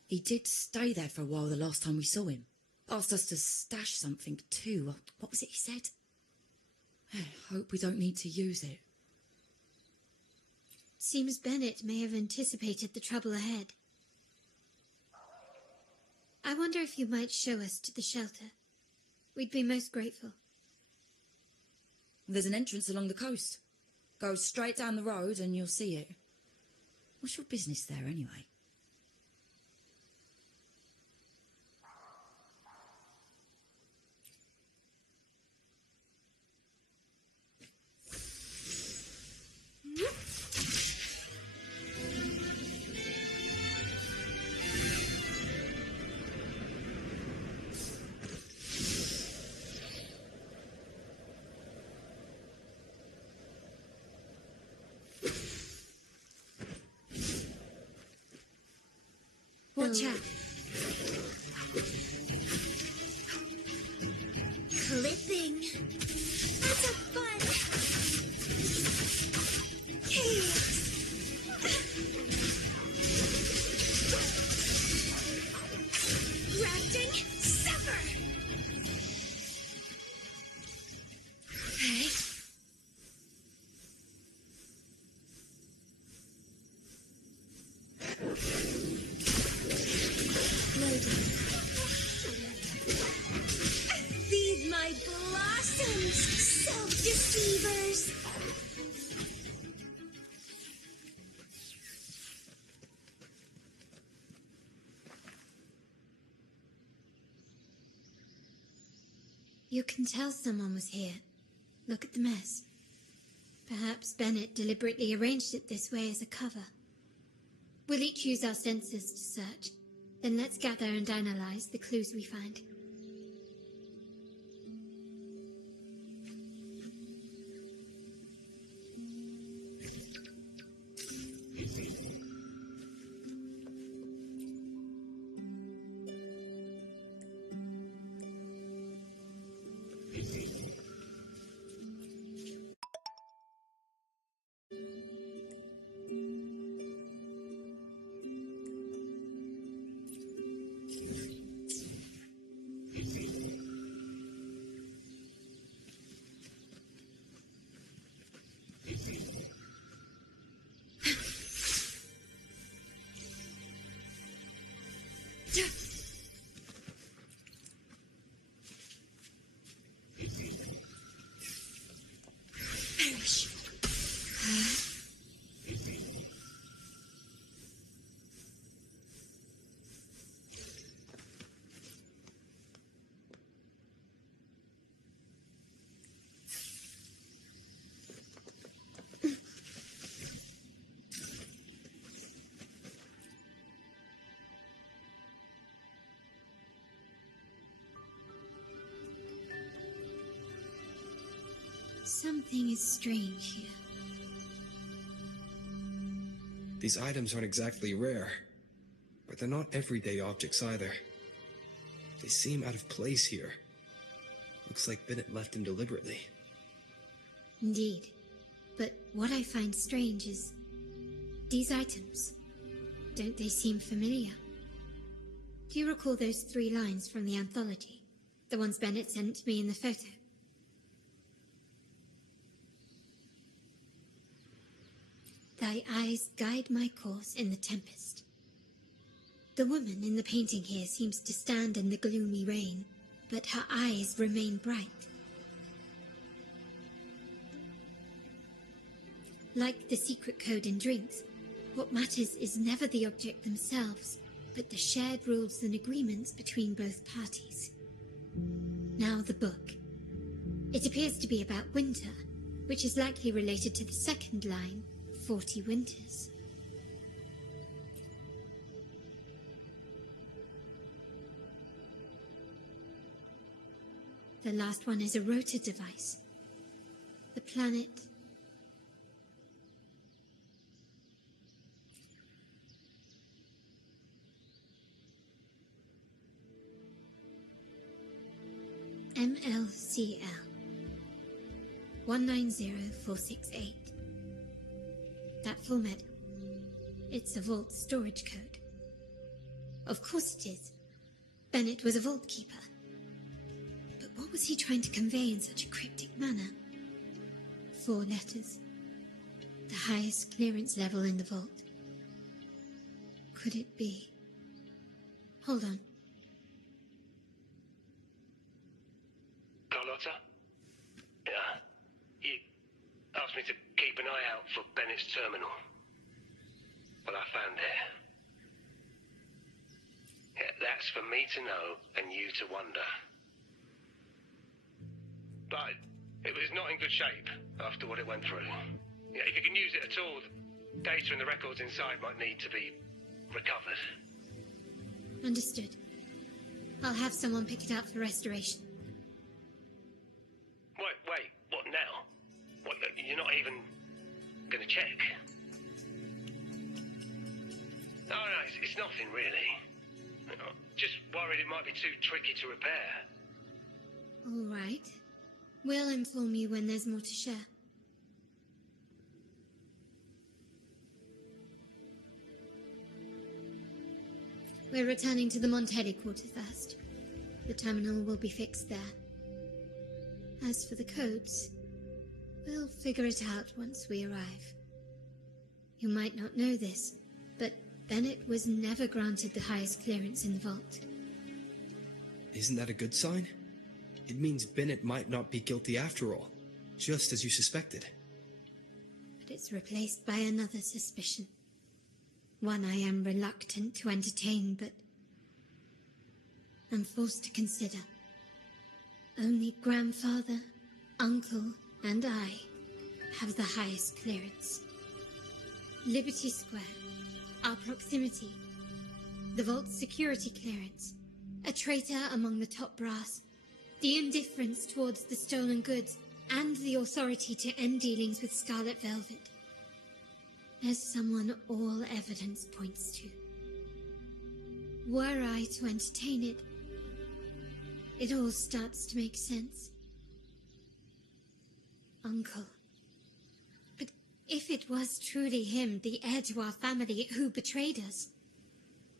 he did stay there for a while the last time we saw him. Asked us to stash something too. What was it he said? Hope we don't need to use it. Seems Bennett may have anticipated the trouble ahead. I wonder if you might show us to the shelter. We'd be most grateful. There's an entrance along the coast. Go straight down the road and you'll see it. What's your business there anyway? Watch out. Clipping. That's a fun. Grafting. Sever. Okay. Feed my blossoms, self-deceivers! You can tell someone was here. Look at the mess. Perhaps Bennett deliberately arranged it this way as a cover. We'll each use our senses to search. Then let's gather and analyze the clues we find. Something is strange here. These items aren't exactly rare, but they're not everyday objects either. They seem out of place here. Looks like Bennett left them deliberately. Indeed. But what I find strange is these items. Don't they seem familiar? Do you recall those 3 lines from the anthology? The ones Bennett sent me in the photo? Thy eyes guide my course in the tempest. The woman in the painting here seems to stand in the gloomy rain, but her eyes remain bright. Like the secret code in drinks, what matters is never the object themselves, but the shared rules and agreements between both parties. Now the book. It appears to be about winter, which is likely related to the second line, 40 winters. The last one is a rotor device. The planet... MLCL 190468. That format. It's a vault storage code. Of course it is. Bennett was a vault keeper. But what was he trying to convey in such a cryptic manner? 4 letters. The highest clearance level in the vault. Could it be? Hold on. Carlotta? Yeah. You asked me to keep an eye out for Bennett's terminal. Well, I found it. Yeah, that's for me to know and you to wonder. But it was not in good shape after what it went through. Yeah, if you can use it at all, the data and the records inside might need to be recovered. Understood. I'll have someone pick it up for restoration. Wait, what now? What, you're not even gonna check? No, it's nothing really. Just worried it might be too tricky to repair. All right. We'll inform you when there's more to share. We're returning to the Montelli quarter first. The terminal will be fixed there. As for the codes, we'll figure it out once we arrive. You might not know this, but Bennett was never granted the highest clearance in the vault. Isn't that a good sign? It means Bennett might not be guilty after all, just as you suspected. But it's replaced by another suspicion. One I am reluctant to entertain, but I'm forced to consider. Only grandfather, uncle, and I have the highest clearance. Liberty Square, our proximity, the vault's security clearance, a traitor among the top brass, the indifference towards the stolen goods, and the authority to end dealings with Scarlet Velvet. There's someone all evidence points to. Were I to entertain it, it all starts to make sense. Uncle. But if it was truly him, the heir to our family, who betrayed us,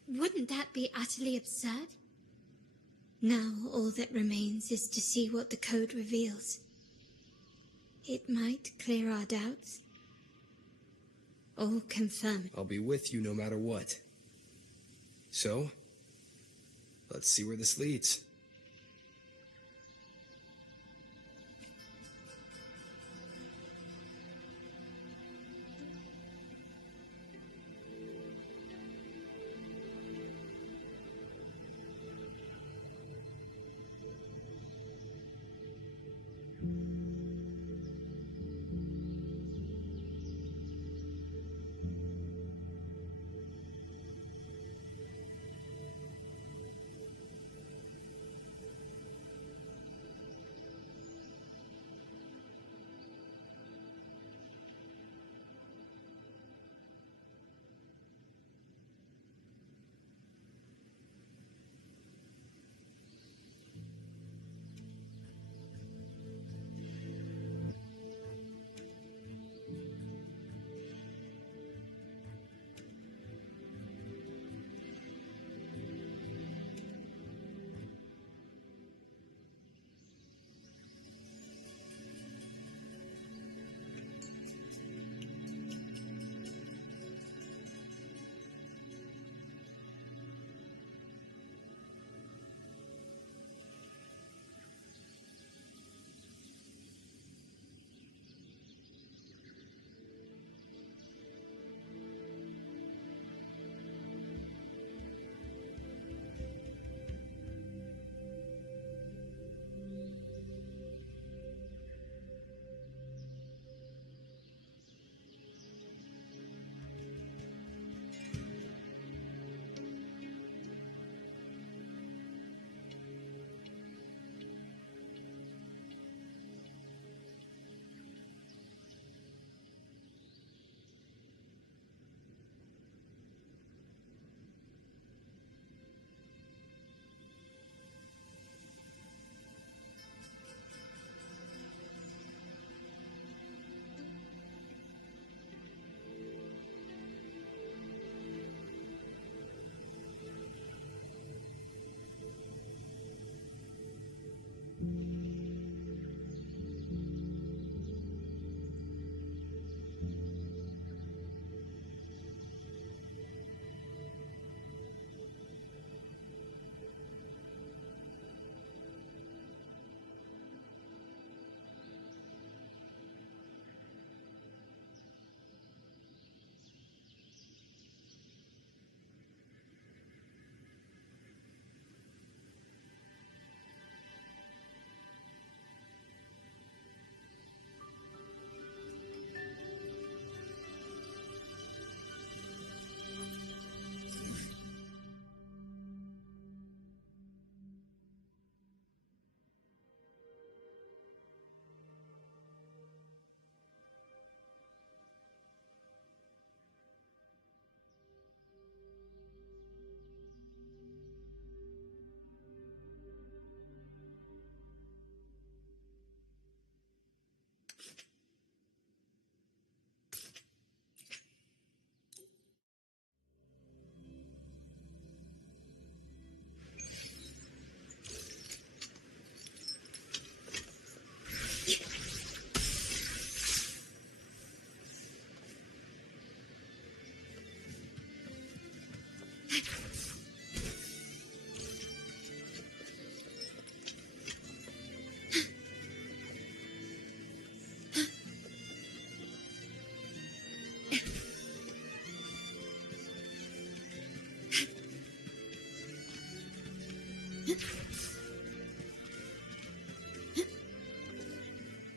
wouldn't that be utterly absurd? Now all that remains is to see what the code reveals. It might clear our doubts. Or confirm it. I'll be with you no matter what. So, let's see where this leads.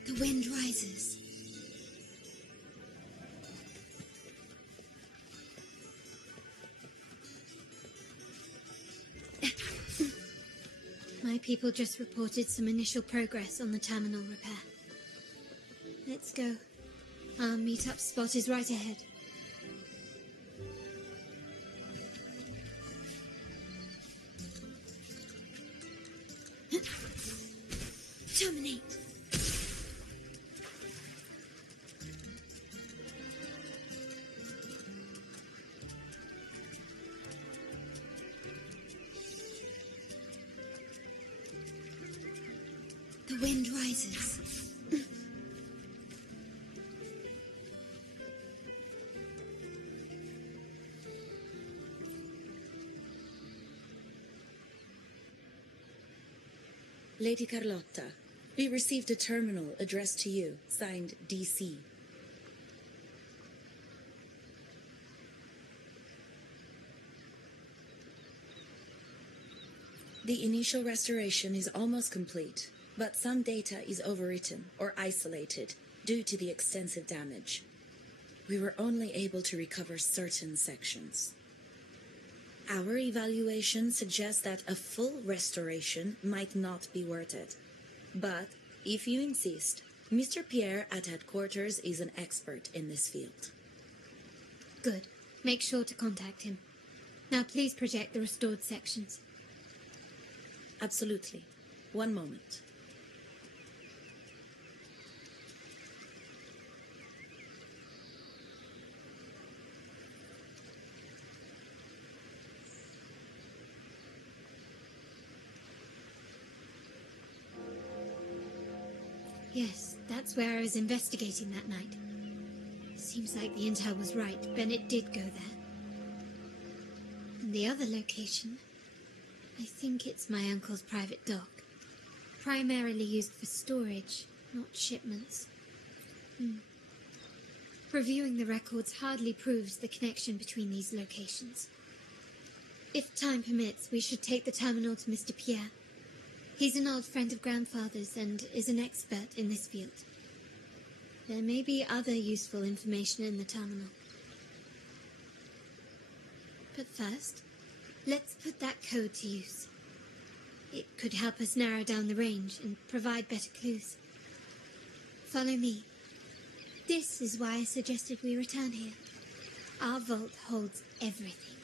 The wind rises. My people just reported some initial progress on the terminal repair. Let's go. Our meet-up spot is right ahead. Terminate. The wind rises. Lady Carlotta, we received a terminal addressed to you, signed DC. The initial restoration is almost complete, but some data is overwritten or isolated due to the extensive damage. We were only able to recover certain sections. Our evaluation suggests that a full restoration might not be worth it. But, if you insist, Mr. Pierre at headquarters is an expert in this field. Good. Make sure to contact him. Now please project the restored sections. Absolutely. One moment. Yes, that's where I was investigating that night. Seems like the intel was right. Bennett did go there. And the other location, I think it's my uncle's private dock. Primarily used for storage, not shipments. Reviewing the records hardly proves the connection between these locations. If time permits, we should take the terminal to Mr. Pierre. He's an old friend of Grandfather's and is an expert in this field. There may be other useful information in the terminal. But first, let's put that code to use. It could help us narrow down the range and provide better clues. Follow me. This is why I suggested we return here. Our vault holds everything.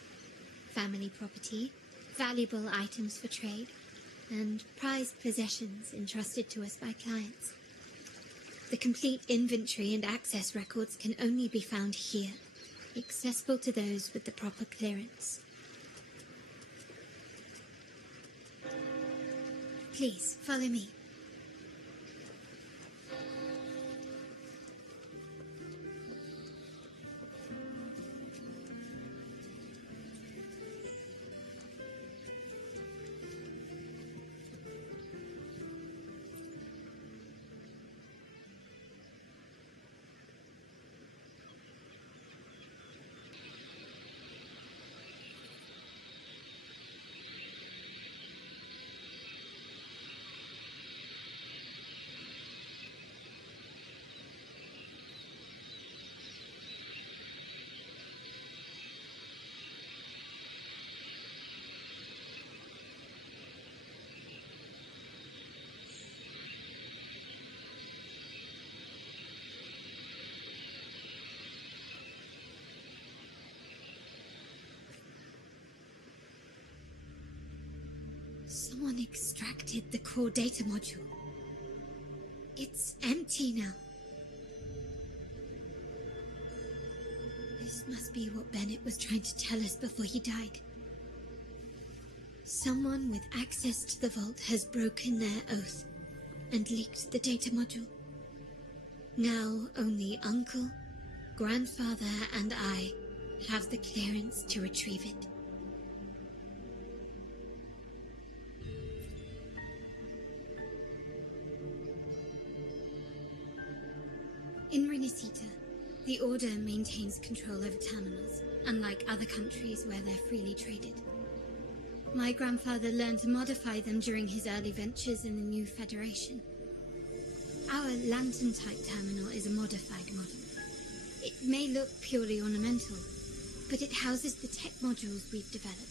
Family property, valuable items for trade, and prized possessions entrusted to us by clients. The complete inventory and access records can only be found here, accessible to those with the proper clearance. Please, follow me. Someone extracted the core data module. It's empty now. This must be what Bennett was trying to tell us before he died. Someone with access to the vault has broken their oath and leaked the data module. Now only Uncle, Grandfather, and I have the clearance to retrieve it. Inquisitor, the Order maintains control over terminals, unlike other countries where they're freely traded. My grandfather learned to modify them during his early ventures in the new Federation. Our lantern-type terminal is a modified model. It may look purely ornamental, but it houses the tech modules we've developed.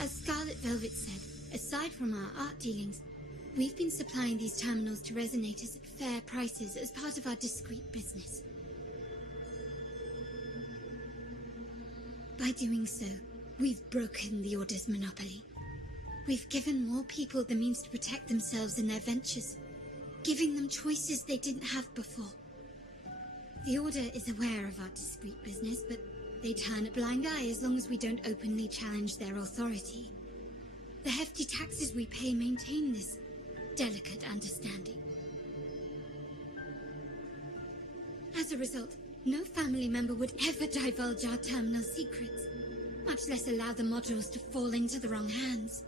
As Scarlet Velvet said, aside from our art dealings, we've been supplying these terminals to resonators at fair prices as part of our discreet business. By doing so, we've broken the Order's monopoly. We've given more people the means to protect themselves in their ventures, giving them choices they didn't have before. The Order is aware of our discreet business, but they turn a blind eye as long as we don't openly challenge their authority. The hefty taxes we pay maintain this delicate understanding. As a result, no family member would ever divulge our terminal secrets, much less allow the modules to fall into the wrong hands.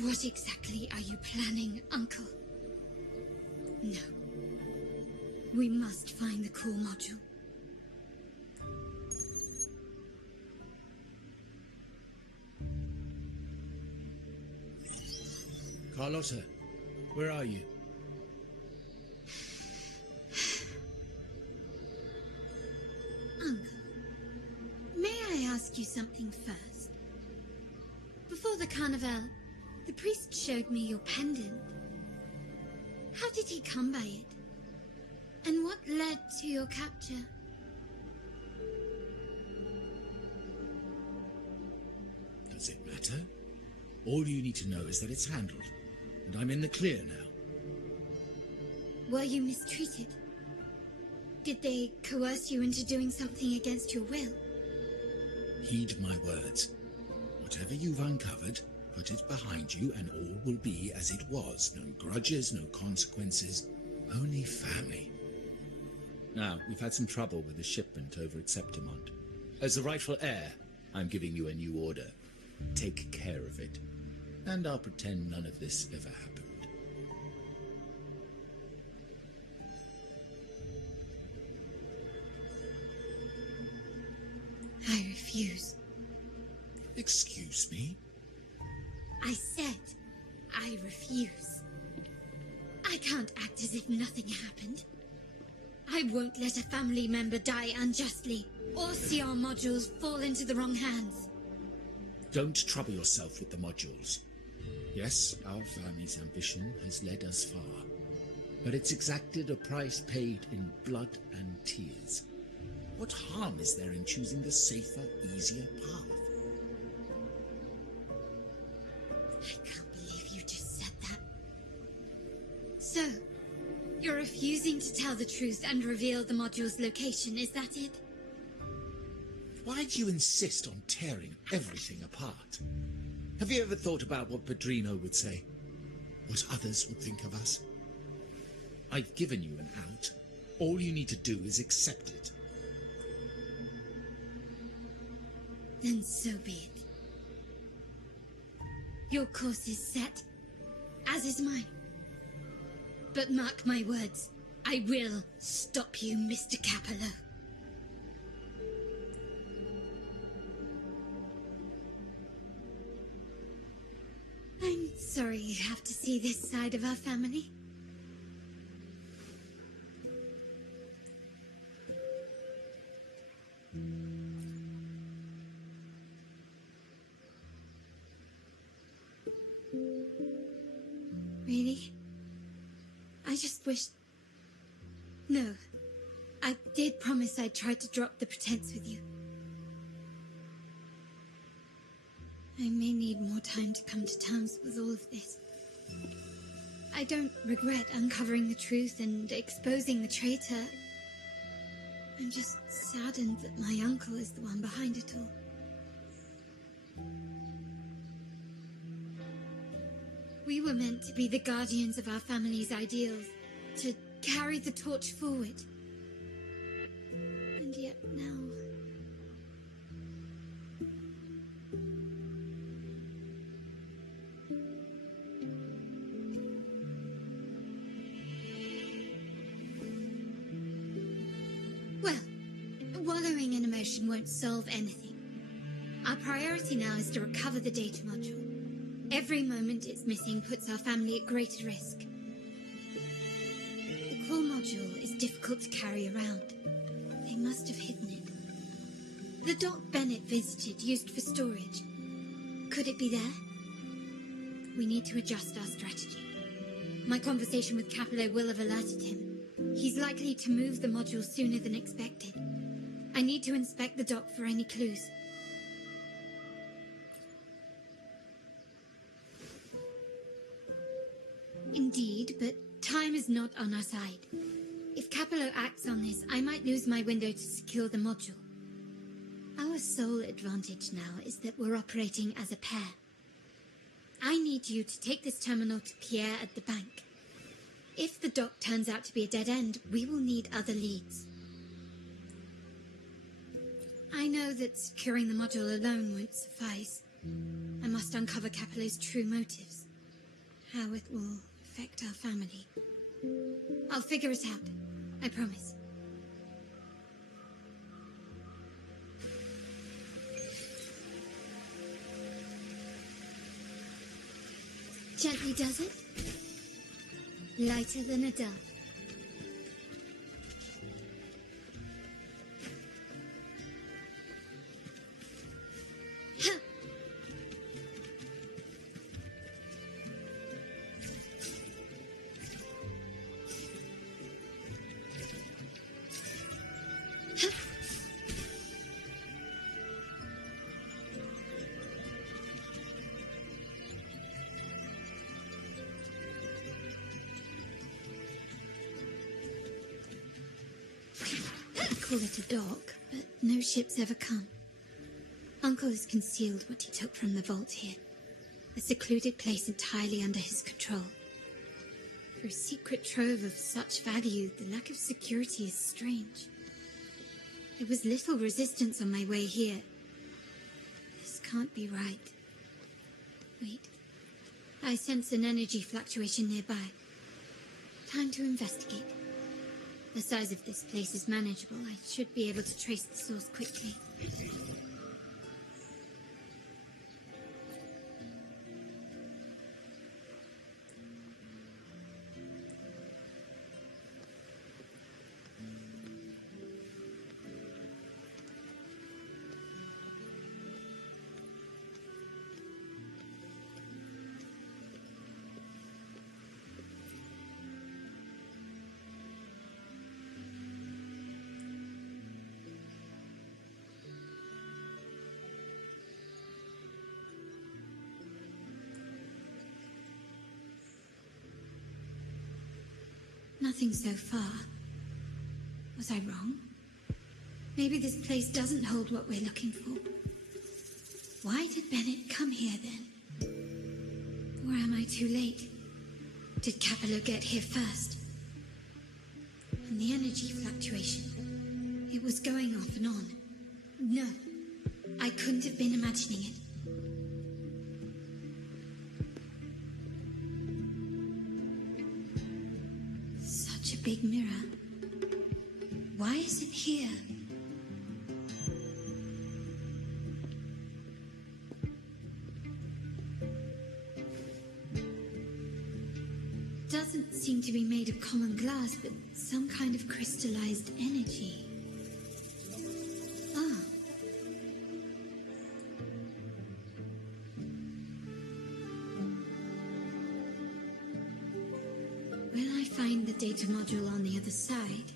What exactly are you planning, Uncle? No. We must find the core module. Carlotta, where are you? Uncle, may I ask you something first? Before the carnival, the priest showed me your pendant. How did he come by it? And what led to your capture? Does it matter? All you need to know is that it's handled, and I'm in the clear now. Were you mistreated? Did they coerce you into doing something against your will? Heed my words. Whatever you've uncovered, put it behind you and all will be as it was. No grudges, no consequences, only family. Now, we've had some trouble with the shipment over at Septimont. As the rightful heir, I'm giving you a new order. Take care of it. And I'll pretend none of this ever happened. I refuse. Excuse me? I said I refuse. I can't act as if nothing happened. I won't let a family member die unjustly, or see our modules fall into the wrong hands. Don't trouble yourself with the modules. Yes, our family's ambition has led us far, but it's exacted a price paid in blood and tears. What harm is there in choosing the safer, easier path? I can't believe you just said that. So, you're refusing to tell the truth and reveal the module's location, is that it? Why do you insist on tearing everything apart? Have you ever thought about what Padrino would say? What others would think of us? I've given you an out. All you need to do is accept it. Then so be it. Your course is set, as is mine. But mark my words, I will stop you, Mr. Capello. I'm sorry you have to see this side of our family. Really? I just wished... No. I did promise I'd try to drop the pretense with you. I may need more time to come to terms with all of this. I don't regret uncovering the truth and exposing the traitor. I'm just saddened that my uncle is the one behind it all. We were meant to be the guardians of our family's ideals, to carry the torch forward. And yet now... solution won't solve anything. Our priority now is to recover the data module. Every moment it's missing puts our family at greater risk. The core module is difficult to carry around. They must have hidden it. The dock Bennett visited, used for storage. Could it be there? We need to adjust our strategy. My conversation with Capello will have alerted him. He's likely to move the module sooner than expected. I need to inspect the dock for any clues. Indeed, but time is not on our side. If Capello acts on this, I might lose my window to secure the module. Our sole advantage now is that we're operating as a pair. I need you to take this terminal to Pierre at the bank. If the dock turns out to be a dead end, we will need other leads. I know that securing the module alone won't suffice. I must uncover Capello's true motives. How it will affect our family. I'll figure it out. I promise. Gently does it? Lighter than a dove. Huh. Huh. Call it a dock, but no ships ever come. Uncle has concealed what he took from the vault here. A secluded place entirely under his control. For a secret trove of such value, the lack of security is strange. There was little resistance on my way here. This can't be right. Wait. I sense an energy fluctuation nearby. Time to investigate. The size of this place is manageable. I should be able to trace the source quickly. Nothing so far. Was I wrong? Maybe this place doesn't hold what we're looking for. Why did Bennett come here then? Or am I too late? Did Capello get here first? And the energy fluctuation. It was going off and on. No, I couldn't have been imagining it. Big mirror. Why is it here? Doesn't seem to be made of common glass, but some kind of crystallized energy. Ah. Will I find the data module on the other side?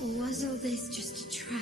Or was all this just a trap?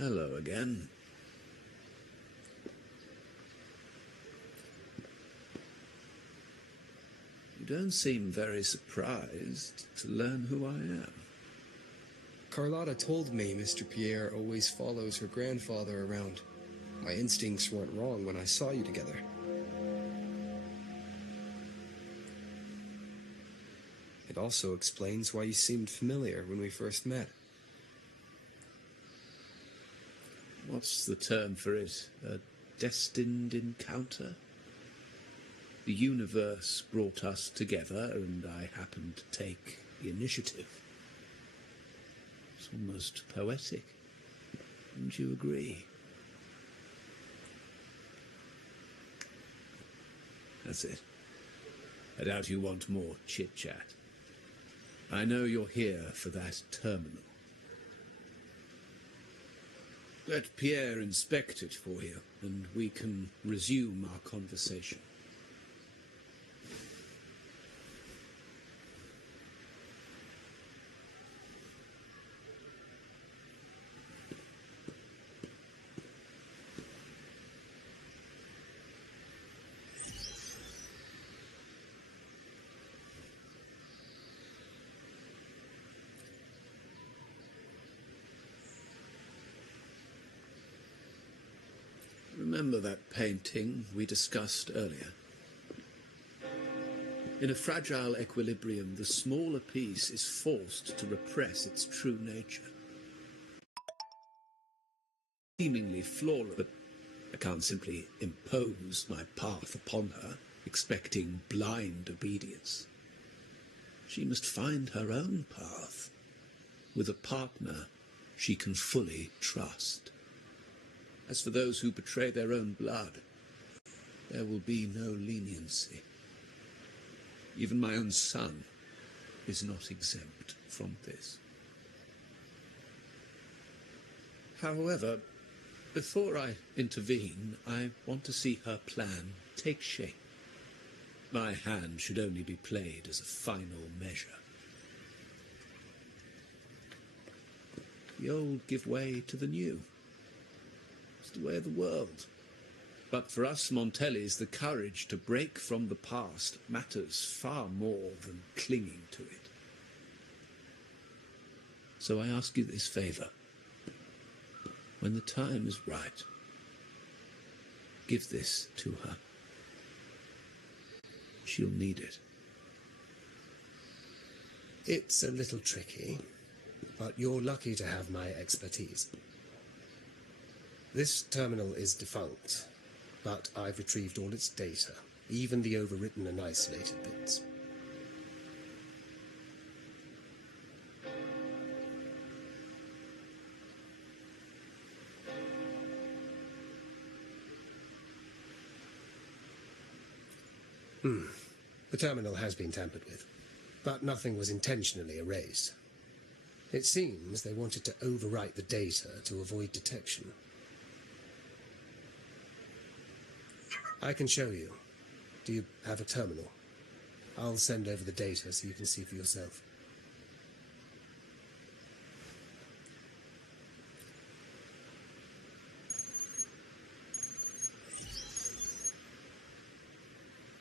Hello again. You don't seem very surprised to learn who I am. Carlotta told me Mr. Pierre always follows her grandfather around. My instincts weren't wrong when I saw you together. It also explains why you seemed familiar when we first met. What's the term for it? A destined encounter? The universe brought us together, and I happened to take the initiative. It's almost poetic. Wouldn't you agree? That's it. I doubt you want more chit-chat. I know you're here for that terminal. Let Pierre inspect it for you, and we can resume our conversation. Remember that painting we discussed earlier? In a fragile equilibrium, the smaller piece is forced to repress its true nature. Seemingly flawless, but I can't simply impose my path upon her, expecting blind obedience. She must find her own path, with a partner she can fully trust. As for those who betray their own blood, there will be no leniency. Even my own son is not exempt from this. However, before I intervene, I want to see her plan take shape. My hand should only be played as a final measure. The old give way to the new. It's the way of the world. But for us Montellis, the courage to break from the past matters far more than clinging to it. So I ask you this favor. When the time is right, give this to her. She'll need it. It's a little tricky, but you're lucky to have my expertise. This terminal is defunct, but I've retrieved all its data, even the overwritten and isolated bits. The terminal has been tampered with, but nothing was intentionally erased. It seems they wanted to overwrite the data to avoid detection. I can show you. Do you have a terminal? I'll send over the data so you can see for yourself.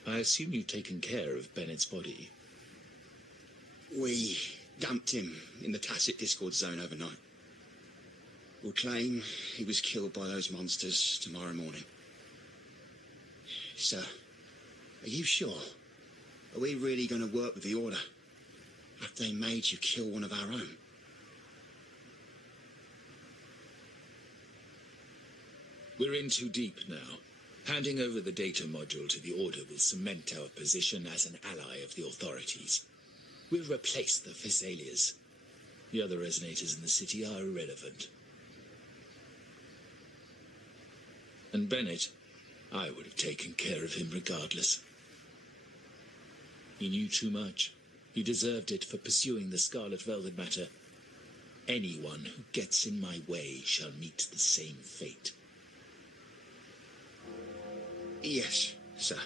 I assume you've taken care of Bennett's body. We dumped him in the Tacit Discord zone overnight. We'll claim he was killed by those monsters tomorrow morning. Sir, are you sure? Are we really going to work with the Order? Have they made you kill one of our own? We're in too deep now. Handing over the data module to the Order will cement our position as an ally of the authorities. We'll replace the Thessalias. The other resonators in the city are irrelevant. And Bennett, I would have taken care of him regardless. He knew too much. He deserved it for pursuing the Scarlet Velvet matter. Anyone who gets in my way shall meet the same fate. Yes, sir.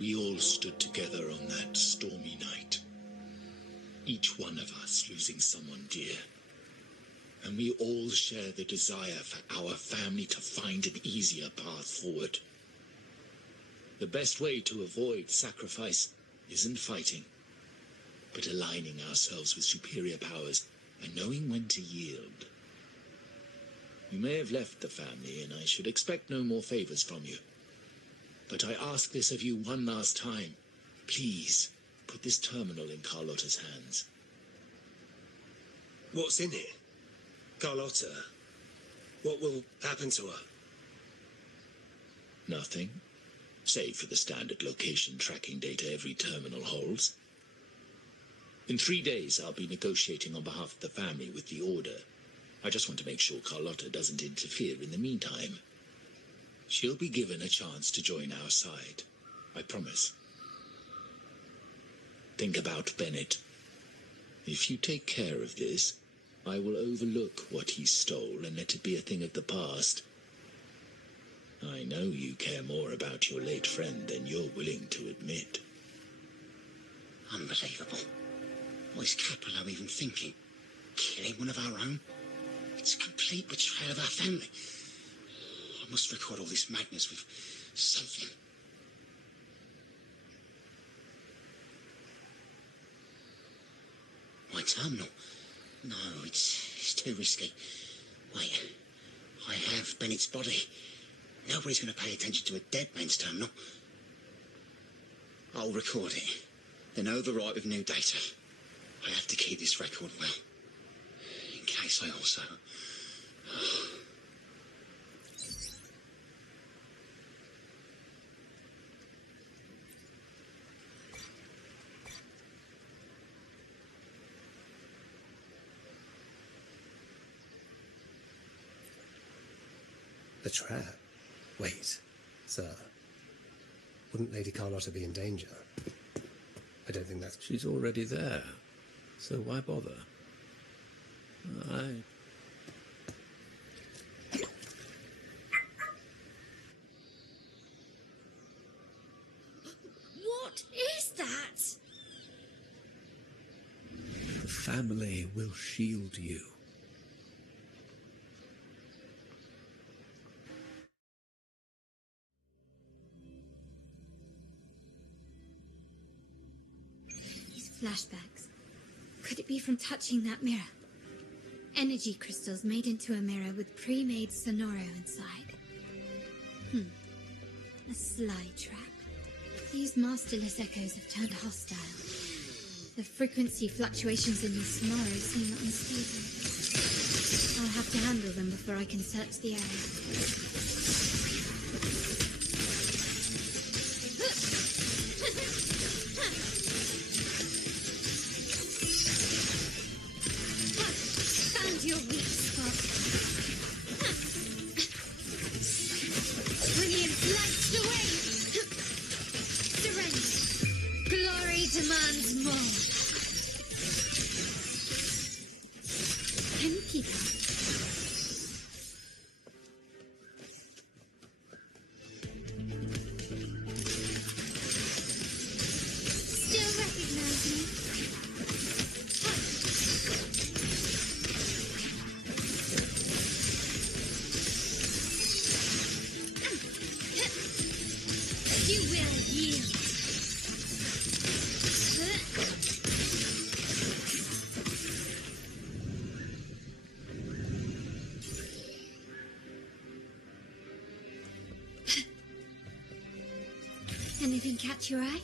We all stood together on that stormy night. Each one of us losing someone dear. and we all share the desire for our family to find an easier path forward. The best way to avoid sacrifice isn't fighting, but aligning ourselves with superior powers and knowing when to yield. You may have left the family, and I should expect no more favors from you. But I ask this of you one last time. Please, put this terminal in Carlotta's hands. What's in it? Carlotta? What will happen to her? Nothing, save for the standard location tracking data every terminal holds. In 3 days, I'll be negotiating on behalf of the family with the Order. I just want to make sure Carlotta doesn't interfere in the meantime. She'll be given a chance to join our side. I promise. Think about Bennett. If you take care of this, I will overlook what he stole and let it be a thing of the past. I know you care more about your late friend than you're willing to admit. Unbelievable. What is Capello even thinking? Killing one of our own? It's a complete betrayal of our family. I must record all this madness with something. My terminal? No, it's too risky. Wait, I have Bennett's body. Nobody's going to pay attention to a dead man's terminal. I'll record it, then overwrite with new data. I have to keep this record well, in case I also... The trap? Wait, sir. Wouldn't Lady Carlotta be in danger? I don't think that's... She's already there, so why bother? What is that? The family will shield you. Flashbacks. Could it be from touching that mirror? Energy crystals made into a mirror with pre-made sonoro inside. A sly trap. These masterless echoes have turned hostile. The frequency fluctuations in these sonoros seem unstable. I'll have to handle them before I can search the area. Your weak spot. Brilliant sliced away. Surrender. Glory demands more. Can you keep up? Still recognize me? You will yield. Anything catch your eye?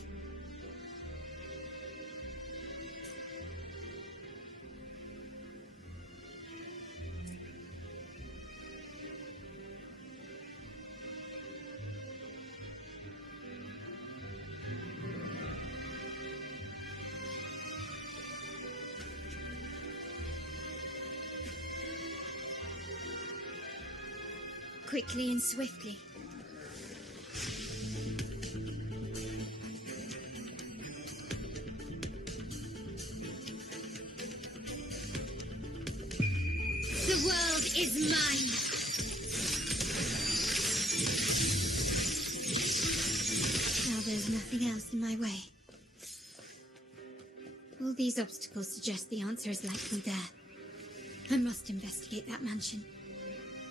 Quickly and swiftly. The world is mine. Now there's nothing else in my way. All these obstacles suggest the answer is likely there. I must investigate that mansion.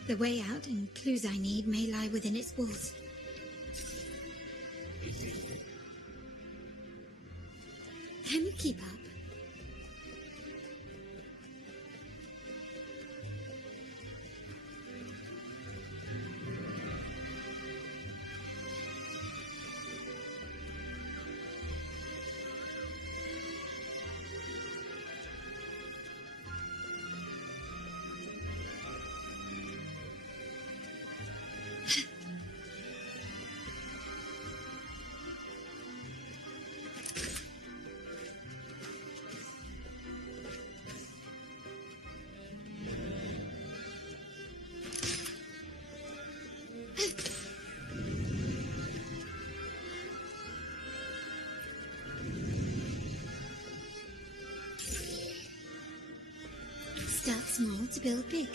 The way out and clues I need may lie within its walls. Can you keep up? Start small to build big.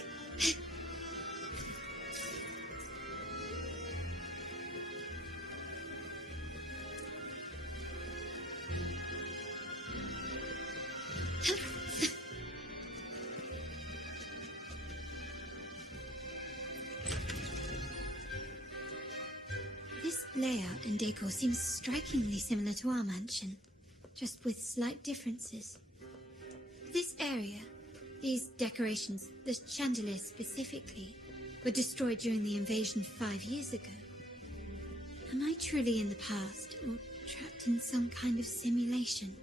This layout and decor seems strikingly similar to our mansion, just with slight differences. This area, these decorations, the chandelier specifically, were destroyed during the invasion 5 years ago. Am I truly in the past, or trapped in some kind of simulation?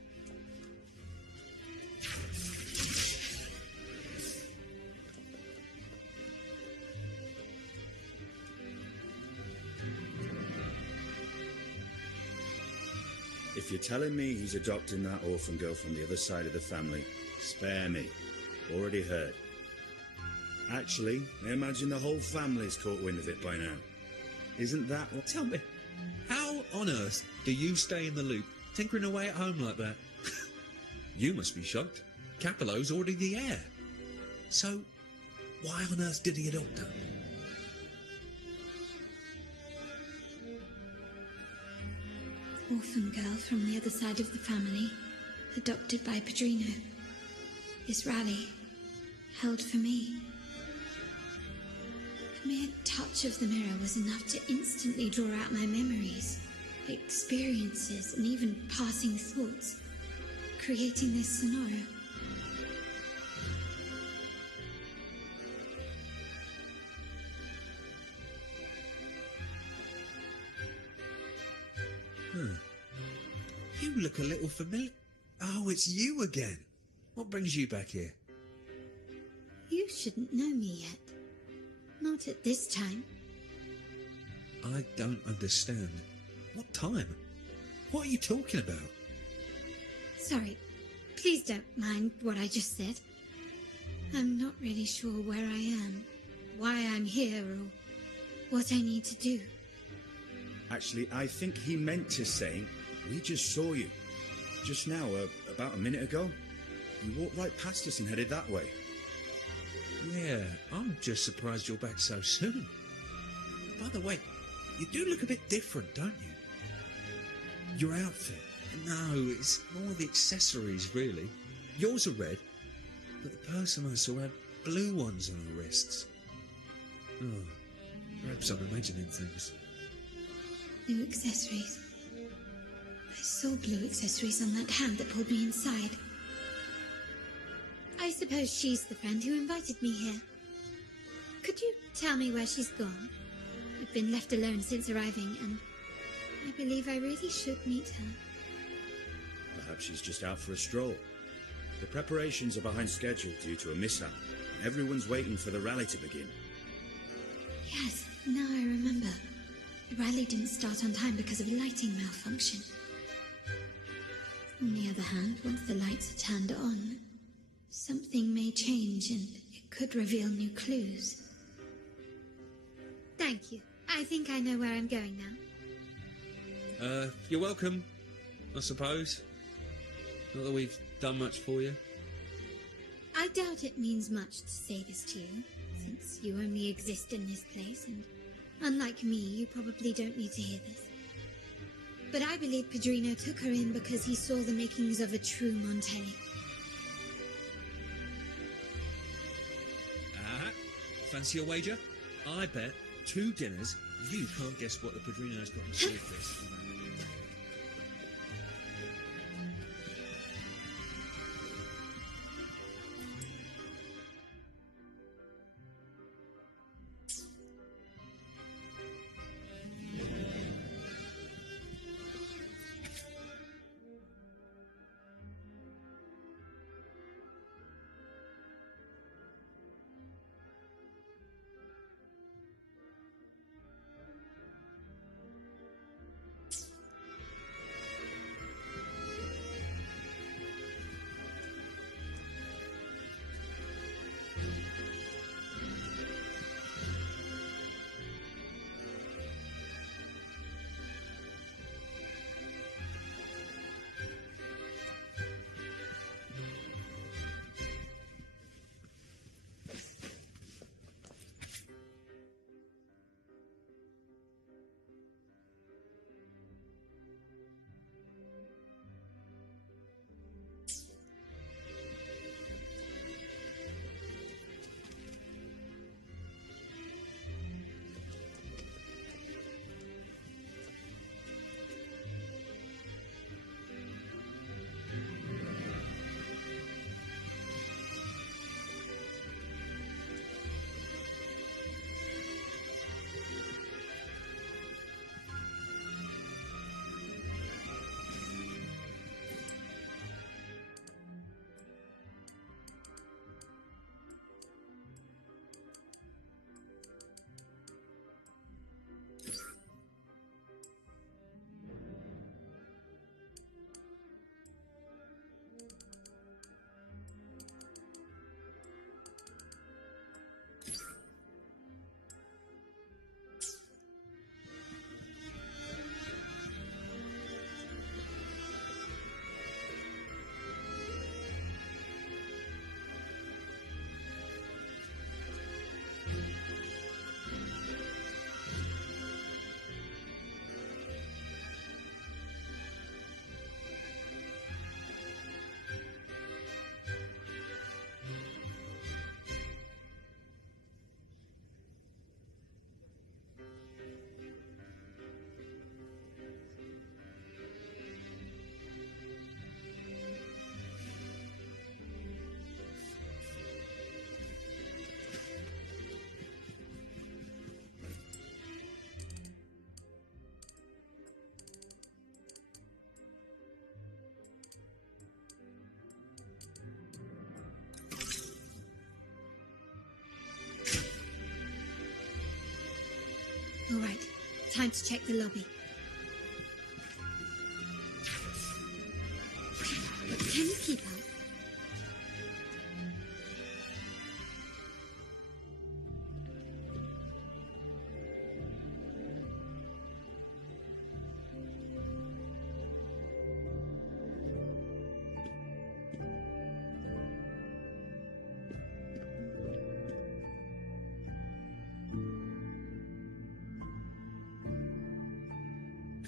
If you're telling me he's adopting that orphan girl from the other side of the family, spare me. Already heard. Actually, I imagine the whole family's caught wind of it by now. Isn't that what... Tell me, how on earth do you stay in the loop, tinkering away at home like that? You must be shocked. Capello's already the heir. So, why on earth did he adopt her? Orphan girl from the other side of the family, adopted by Padrino. This rally, held for me. A mere touch of the mirror was enough to instantly draw out my memories, experiences, and even passing thoughts, creating this scenario. You look a little familiar. Oh, it's you again. What brings you back here? You shouldn't know me yet. Not at this time. I don't understand. What time? What are you talking about? Sorry, please don't mind what I just said. I'm not really sure where I am, why I'm here, or what I need to do. Actually, I think he meant to say, we just saw you. Just now, about a minute ago. You walked right past us and headed that way. Yeah, I'm just surprised you're back so soon. By the way, you do look a bit different, don't you? Your outfit. No, it's more the accessories, really. Yours are red, but the person I saw had blue ones on her wrists. Oh, perhaps I'm imagining things. Blue accessories. I saw blue accessories on that hand that pulled me inside. I suppose she's the friend who invited me here. Could you tell me where she's gone? We've been left alone since arriving, and I believe I really should meet her. Perhaps she's just out for a stroll. The preparations are behind schedule due to a mishap. Everyone's waiting for the rally to begin. Yes, now I remember. The rally didn't start on time because of a lighting malfunction. On the other hand, once the lights are turned on, something may change and it could reveal new clues. Thank you. I think I know where I'm going now. You're welcome, I suppose. Not that we've done much for you. I doubt it means much to say this to you, since you only exist in this place, and unlike me, you probably don't need to hear this. But I believe Padrino took her in because he saw the makings of a true Montelli. Fancy a wager? I bet 2 dinners you can't guess what the Padrino's got in store for us. All right, time to check the lobby. Can you keep up?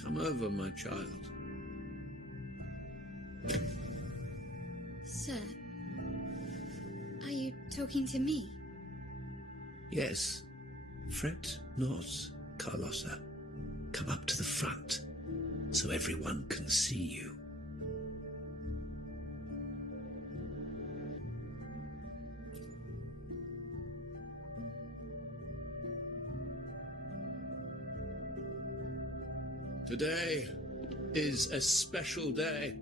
Come over, my child. Sir, are you talking to me? Yes. Fret not, Carlotta. Come up to the front, so everyone can see you. Today is a special day.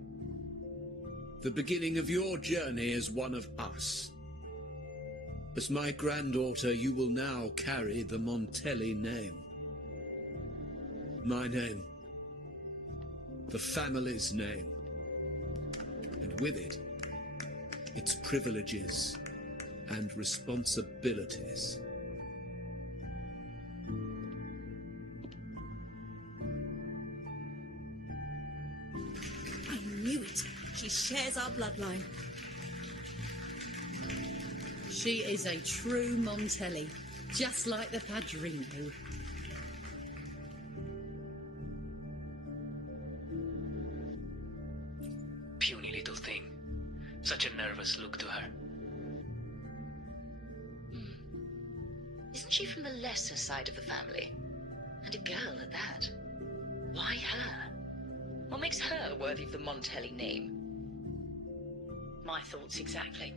The beginning of your journey as one of us. As my granddaughter, you will now carry the Montelli name. My name. The family's name. And with it, its privileges and responsibilities. She shares our bloodline. She is a true Montelli, just like the Padrino. Puny little thing. Such a nervous look to her. Isn't she from the lesser side of the family? And a girl at that. Why her? What makes her worthy of the Montelli name? My thoughts exactly.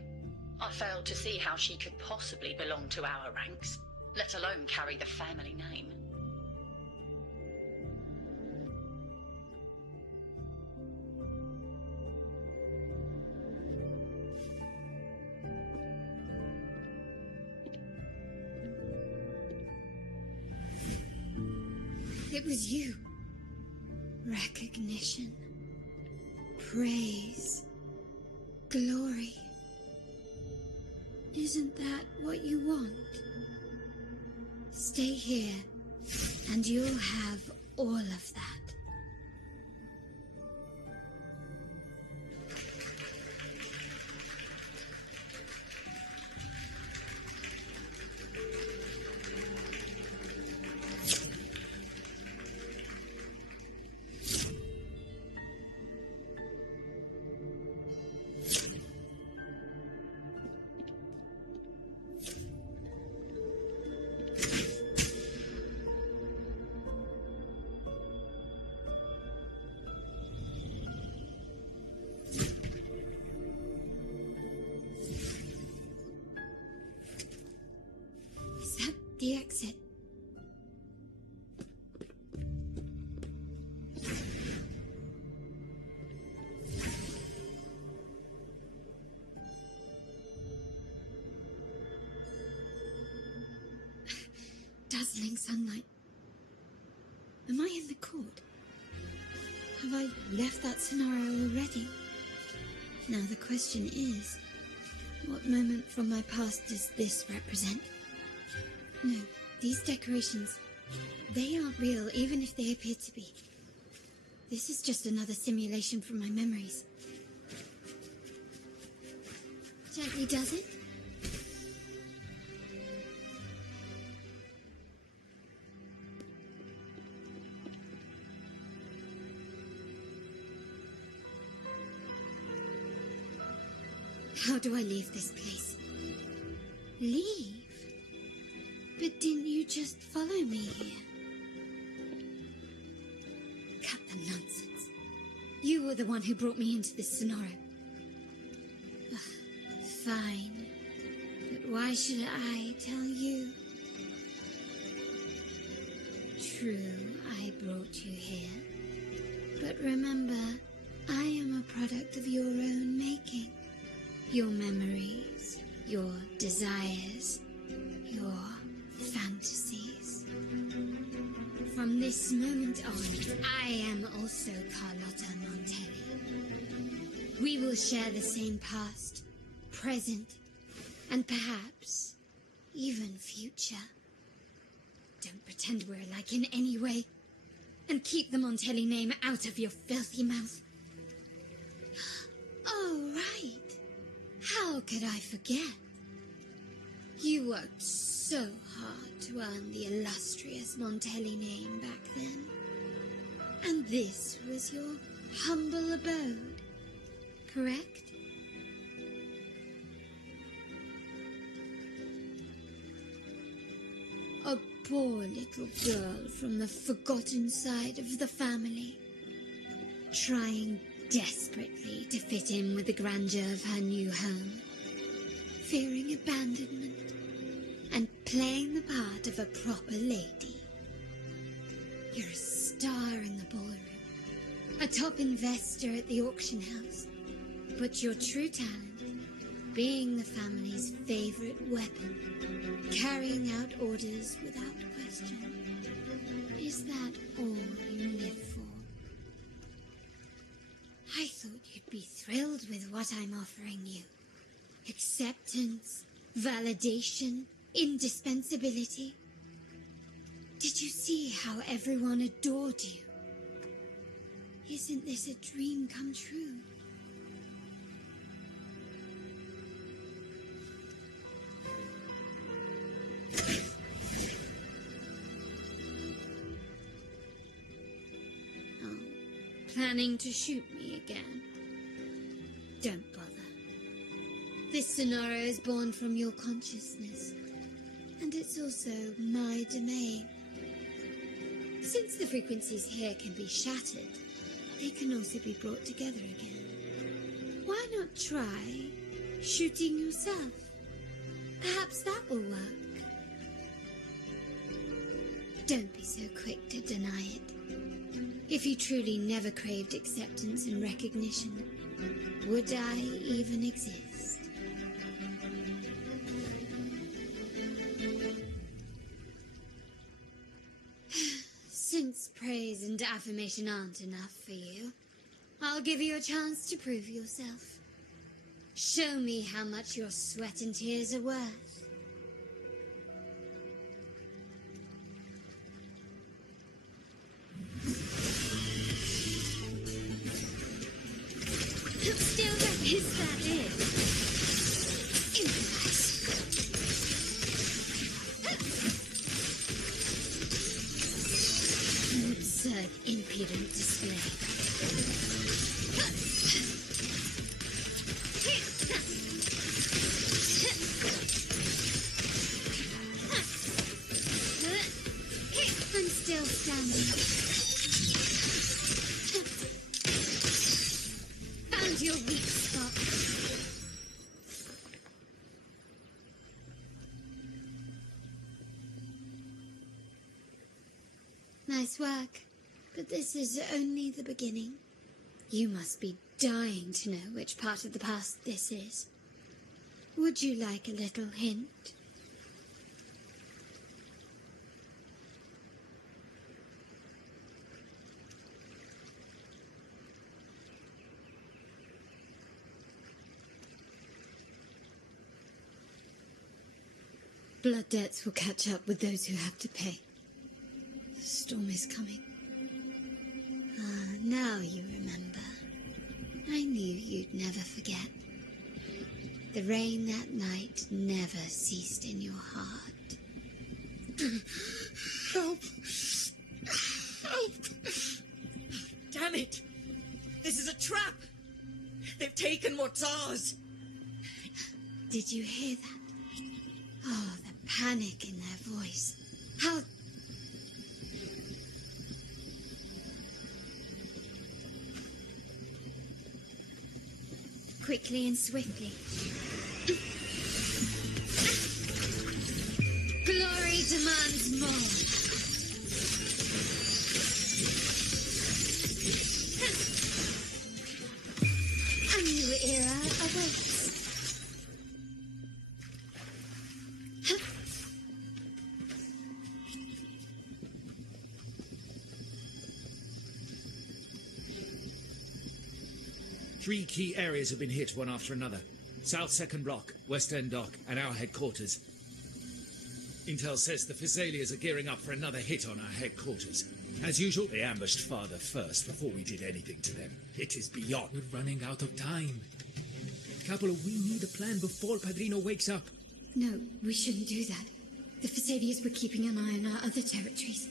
I failed to see how she could possibly belong to our ranks, let alone carry the family name. It was you. Recognition. Praise. Glory. Isn't that what you want? Stay here, and you'll have all of that. The exit. Dazzling sunlight. Am I in the court? Have I left that scenario already? Now the question is, what moment from my past does this represent? No, these decorations, they aren't real, even if they appear to be. This is just another simulation from my memories. Gently does it? How do I leave this place? Leave? But didn't you just follow me here? Cut the nonsense. You were the one who brought me into this scenario. Fine. But why should I tell you? True, I brought you here. But remember, I am a product of your own making. Your memories, your desires, your fantasies. From this moment on, I am also Carlotta Montelli. We will share the same past, present, and perhaps even future. Don't pretend we're alike in any way, and keep the Montelli name out of your filthy mouth. Oh, right. How could I forget? You worked so hard to earn the illustrious Montelli name back then. And this was your humble abode, correct? A poor little girl from the forgotten side of the family, trying desperately to fit in with the grandeur of her new home, fearing abandonment, and playing the part of a proper lady. You're a star in the ballroom, a top investor at the auction house, but your true talent, being the family's favorite weapon, carrying out orders without question. Is that all you live for? I thought you'd be thrilled with what I'm offering you. Acceptance, validation, indispensability. Did you see how everyone adored you? Isn't this a dream come true? Oh, planning to shoot me again? Don't bother. This scenario is born from your consciousness, And it's also my domain. Since the frequencies here can be shattered, they can also be brought together again. Why not try shooting yourself? Perhaps that will work. Don't be so quick to deny it. If you truly never craved acceptance and recognition, would I even exist? Since praise and affirmation aren't enough for you, I'll give you a chance to prove yourself. Show me how much your sweat and tears are worth. Still, that is that it. Improvise. An absurd, impudent display. I'm still standing. Found your weak spot. Nice work, but this is only the beginning. You must be dying to know which part of the past this is. Would you like a little hint? Blood debts will catch up with those who have to pay. The storm is coming. Ah, now you remember. I knew you'd never forget. The rain that night never ceased in your heart. Help! Help! Damn it! This is a trap! They've taken what's ours! Did you hear that? Oh, the panic in their voice. How... Quickly and swiftly. Glory demands more. A new era awaits. 3 key areas have been hit one after another. South Second Block, West End Dock, and our headquarters. Intel says the Physaelias are gearing up for another hit on our headquarters. As usual, they ambushed Father first before we did anything to them. It is beyond. We're running out of time. Capola, we need a plan before Padrino wakes up. No, we shouldn't do that. The Physaelias were keeping an eye on our other territories.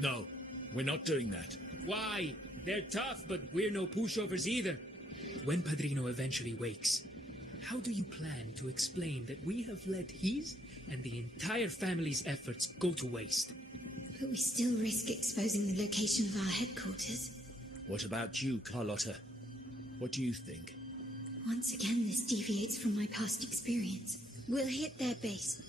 No, we're not doing that. Why? They're tough, but we're no pushovers either. When Padrino eventually wakes, how do you plan to explain that we have let his and the entire family's efforts go to waste? But we still risk exposing the location of our headquarters. What about you, Carlotta? What do you think? Once again, this deviates from my past experience. We'll hit their base.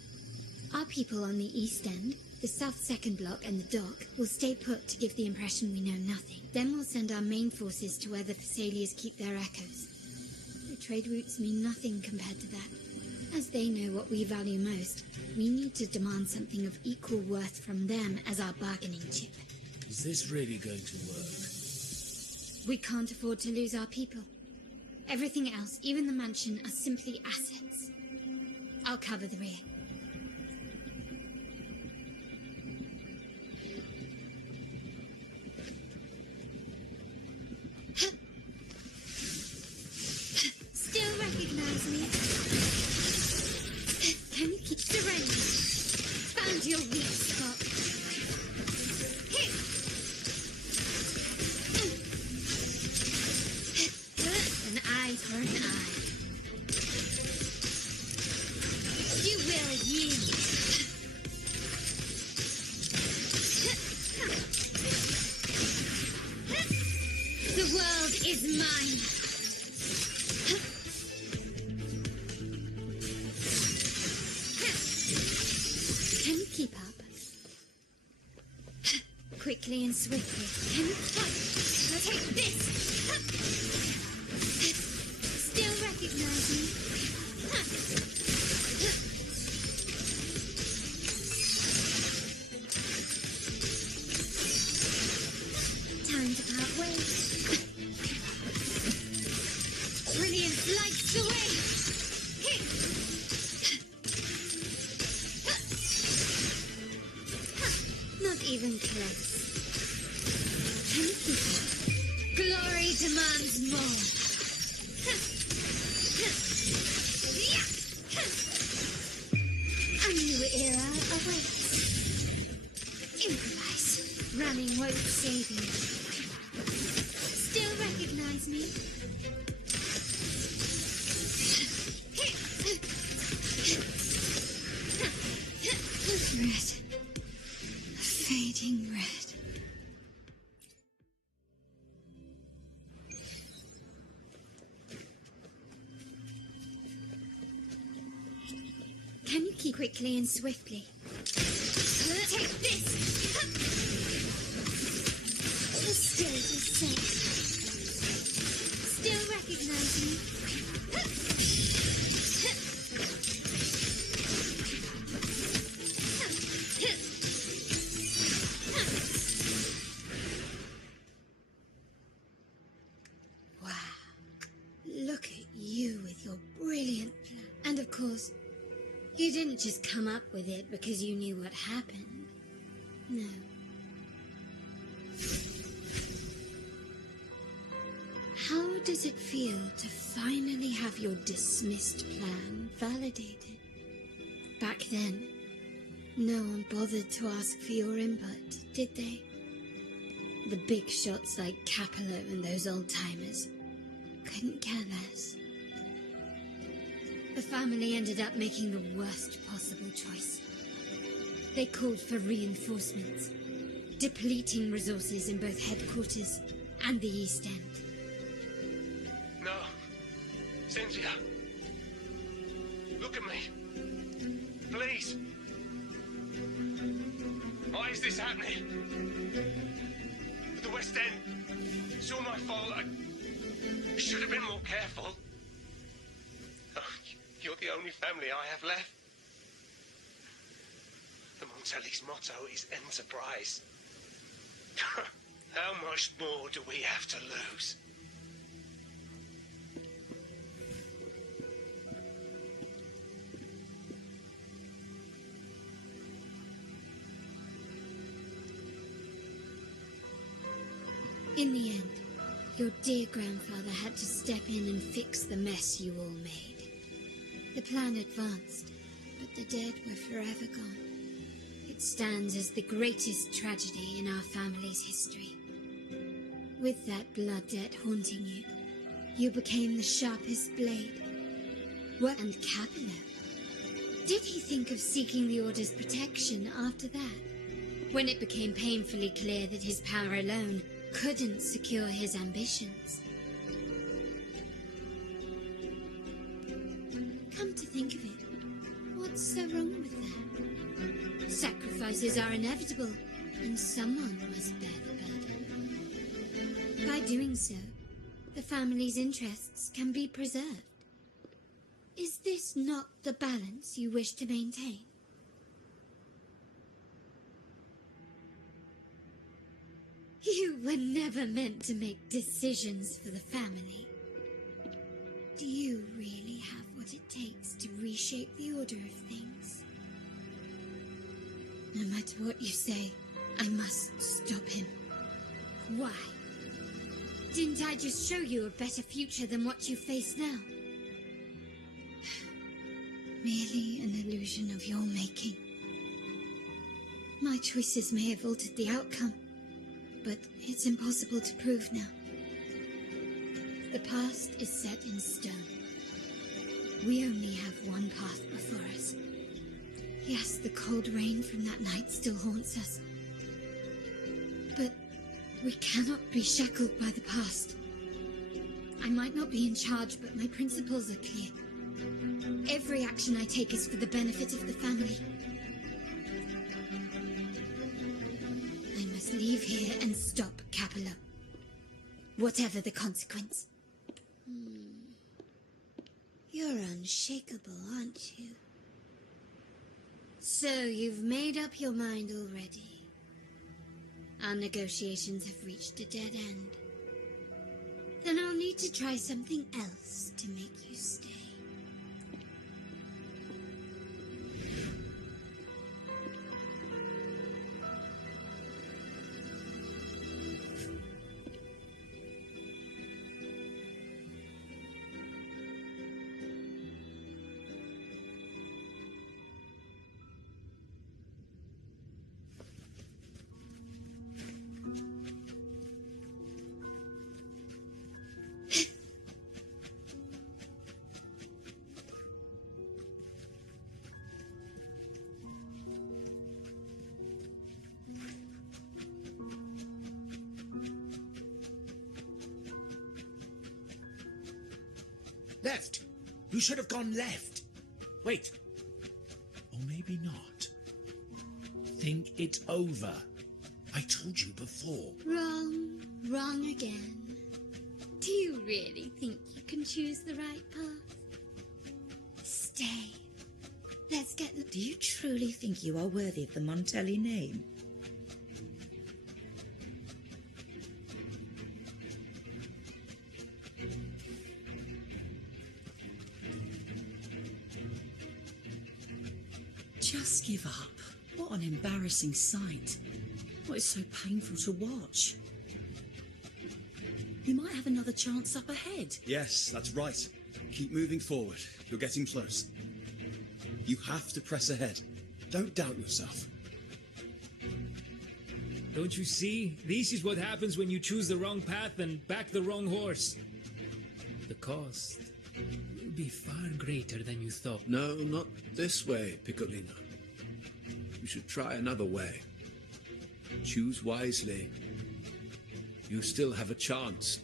Our people on the East End, the South Second Block and the dock will stay put to give the impression we know nothing. Then we'll send our main forces to where the Physaelias keep their echoes. The trade routes mean nothing compared to that. As they know what we value most, we need to demand something of equal worth from them as our bargaining chip. Is this really going to work? We can't afford to lose our people. Everything else, even the mansion, are simply assets. I'll cover the rear. Still recognize me? Can you keep the range? Found your weak spot. An eye for an eye. You will yield. quickly and swiftly. Can you take this? Still recognize me? Time to part ways. Brilliant lights the way. Not even close. Can you keep it? Glory demands more. A new era awaits. Improvise. Running won't save you. Still recognize me? Red. A fading red. Can you keep quickly and swiftly? Take this! The stage is set. Still recognize me? Wow. Look at you with your brilliant plan. And of course, you didn't just come up with it because you knew what happened. No. How does it feel to finally have your dismissed plan validated? Back then, no one bothered to ask for your input, did they? The big shots like Capello and those old-timers couldn't care less. The family ended up making the worst possible choice. They called for reinforcements, depleting resources in both headquarters and the East End. No. Cynthia. Look at me. Please. Why is this happening? The West End. It's all my fault. I should have been more careful. Oh, you're the only family I have left. The Montelli's motto is enterprise. How much more do we have to lose? In the end, your dear grandfather had to step in and fix the mess you all made. The plan advanced, but the dead were forever gone. It stands as the greatest tragedy in our family's history. With that blood debt haunting you, you became the sharpest blade. What? And Capello? Did he think of seeking the Order's protection after that? When it became painfully clear that his power alone couldn't secure his ambitions. Come to think of it, what's so wrong with that? Sacrifices are inevitable, and someone must bear the burden. By doing so, the family's interests can be preserved. Is this not the balance you wish to maintain? You were never meant to make decisions for the family. Do you really have what it takes to reshape the order of things? No matter what you say, I must stop him. Why? Didn't I just show you a better future than what you face now? Merely an illusion of your making. My choices may have altered the outcome, but it's impossible to prove now. The past is set in stone. We only have one path before us. Yes, the cold rain from that night still haunts us. But we cannot be shackled by the past. I might not be in charge, but my principles are clear. Every action I take is for the benefit of the family. I must must leave here and stop Capella. Whatever the consequence. You're unshakable, aren't you? So you've made up your mind already. Our negotiations have reached a dead end. Then I'll need to try something else to make you stay. Left! You should have gone left! Wait. Or maybe not. Think it over. I told you before. Wrong. Wrong again. Do you really think you can choose the right path? Stay. Let's get... Do you truly think you are worthy of the Montelli name? Just give up. What an embarrassing sight. What is so painful to watch? You might have another chance up ahead. Yes, that's right. Keep moving forward. You're getting close. You have to press ahead. Don't doubt yourself. Don't you see? This is what happens when you choose the wrong path and back the wrong horse. The cost will be far greater than you thought. No, not this way, Piccolino. You should try another way. Choose wisely. You still have a chance.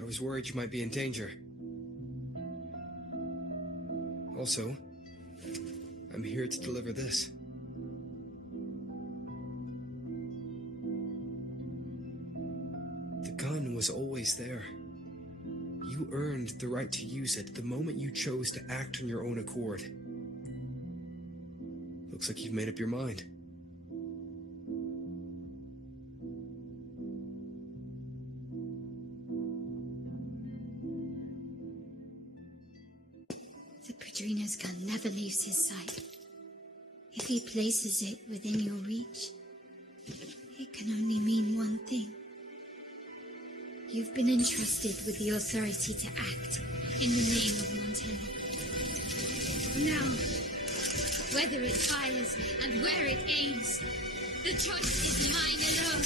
I was worried you might be in danger. Also, I'm here to deliver this. The gun was always there. You earned the right to use it the moment you chose to act on your own accord. Looks like you've made up your mind. The Padrino's gun never leaves his sight. If he places it within your reach, it can only mean one thing. You've been entrusted with the authority to act in the name of Montana. Now, whether it fires and where it aims, the choice is mine alone.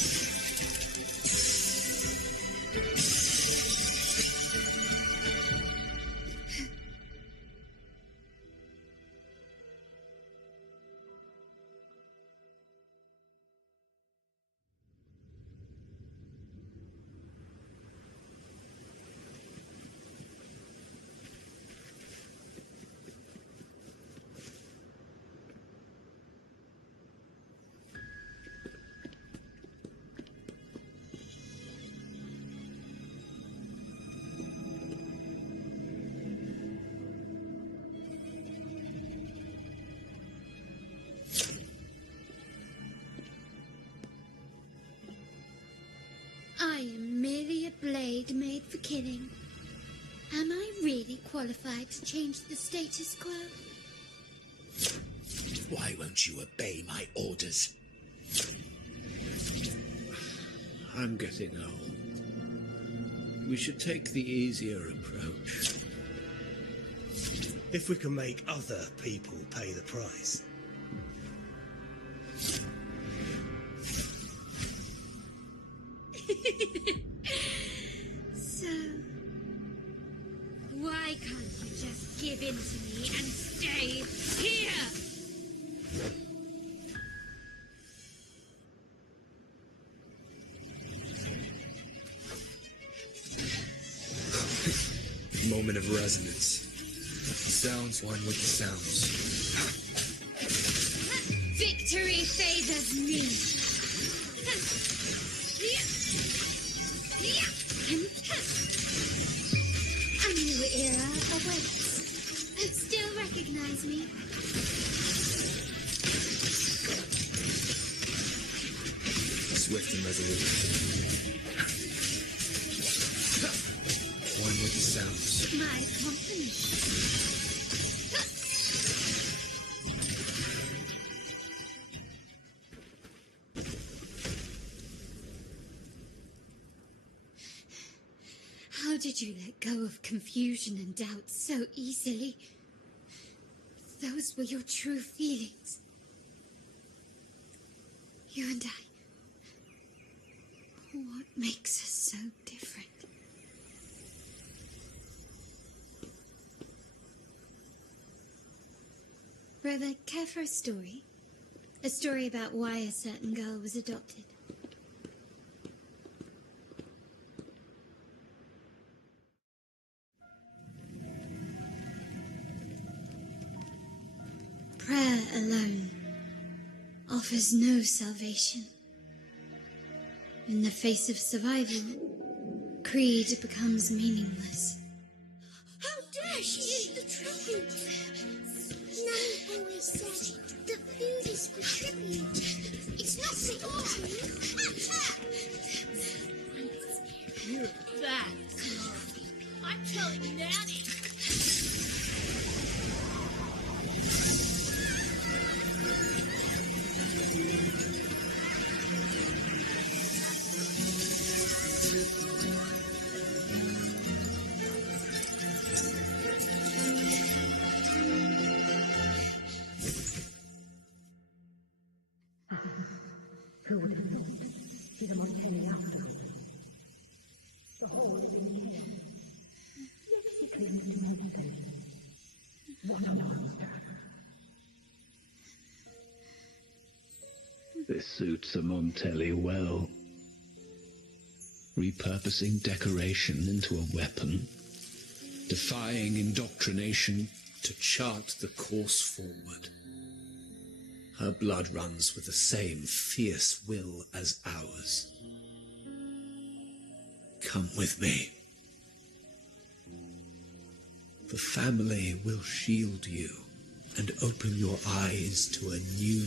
I am merely a blade made for killing. Am I really qualified to change the status quo? Why won't you obey my orders? I'm getting old. We should take the easier approach. If we can make other people pay the price. So, why can't you just give in to me and stay here? Moment of resonance. Sounds one with the sounds. Victory favors me. A new era awaits. Still recognize me? Swift and resolute. One with the sounds. My company. How did you let go of confusion and doubt so easily? Those were your true feelings. You and I. What makes us so different? Brother, care for a story? A story about why a certain girl was adopted. Prayer alone offers no salvation. In the face of survival, creed becomes meaningless. How dare she eat the truffle? Nanny always said that food is for tribute. It's not for eating. You're that. I'm telling Nanny. Who would have thought? He's a Montaigne after all. The hole is in here. Yes, he claims to Montaigne. What a monster. This suits a Montelli well. Repurposing decoration into a weapon, defying indoctrination to chart the course forward. Her blood runs with the same fierce will as ours. Come with me. The family will shield you and open your eyes to a new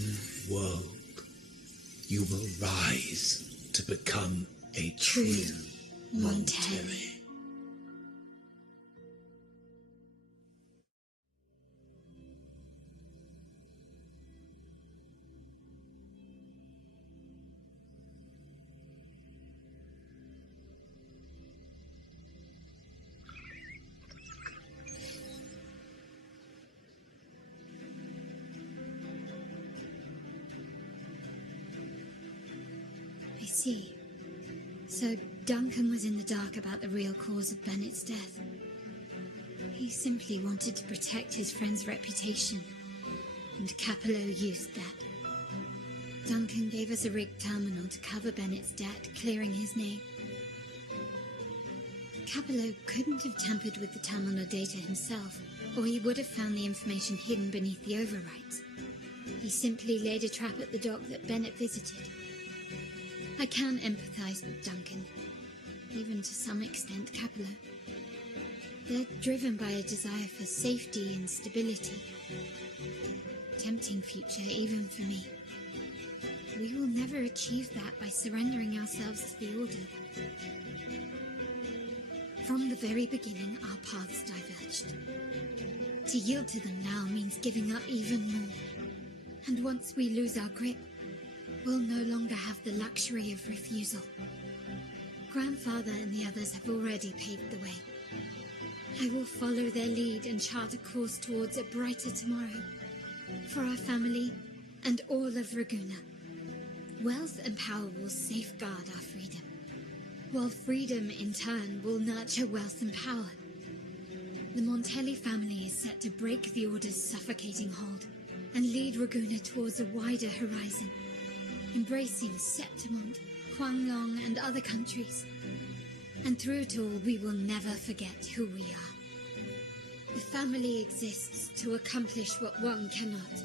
world. You will rise to become a true Montaigne. I see. So Duncan was in the dark about the real cause of Bennett's death. He simply wanted to protect his friend's reputation, and Capello used that. Duncan gave us a rigged terminal to cover Bennett's debt, clearing his name. Capello couldn't have tampered with the terminal data himself, or he would have found the information hidden beneath the overwrites. He simply laid a trap at the dock that Bennett visited. I can empathize with Duncan, even to some extent Capello. They're driven by a desire for safety and stability. Tempting future even for me. We will never achieve that by surrendering ourselves to the Order. From the very beginning, our paths diverged. To yield to them now means giving up even more. And once we lose our grip, we'll no longer have the luxury of refusal. Grandfather and the others have already paved the way. I will follow their lead and chart a course towards a brighter tomorrow. For our family and all of Raguna. Wealth and power will safeguard our freedom, while freedom in turn will nurture wealth and power. The Montelli family is set to break the Order's suffocating hold and lead Raguna towards a wider horizon, embracing Septimont, Huanglong, and other countries. And through it all, we will never forget who we are. The family exists to accomplish what one cannot,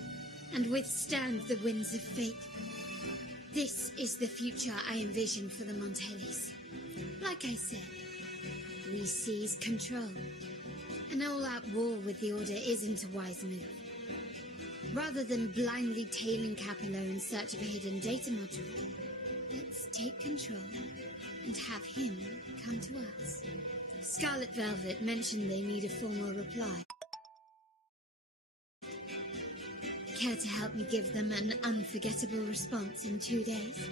and withstand the winds of fate. This is the future I envision for the Montellis. Like I said, we seize control. An all-out war with the Order isn't a wise move. Rather than blindly tailing Capello in search of a hidden data module, let's take control and have him come to us. Scarlet Velvet mentioned they need a formal reply. Care to help me give them an unforgettable response in 2 days?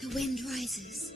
The wind rises.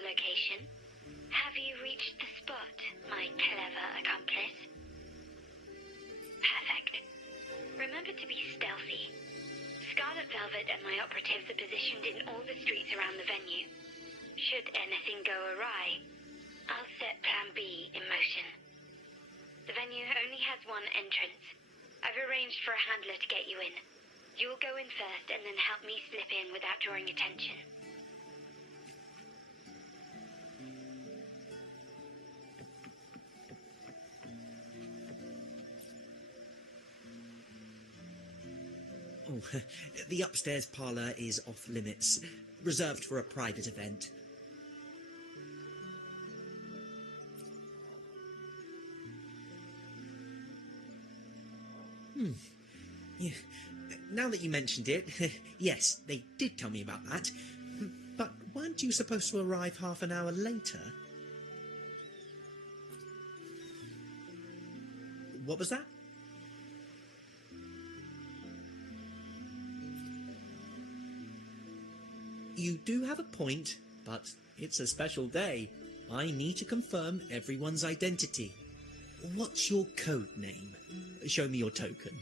Location. Have you reached the spot, my clever accomplice? Perfect. Remember to be stealthy. Scarlet Velvet and my operatives are positioned in all the streets around the venue. Should anything go awry, I'll set Plan B in motion. The venue only has one entrance. I've arranged for a handler to get you in. You'll go in first and then help me slip in without drawing attention. Oh, the upstairs parlour is off limits, reserved for a private event. Yeah. Now that you mentioned it, yes, they did tell me about that. But weren't you supposed to arrive half an hour later? What was that? You do have a point, but it's a special day. I need to confirm everyone's identity. What's your code name? Show me your token.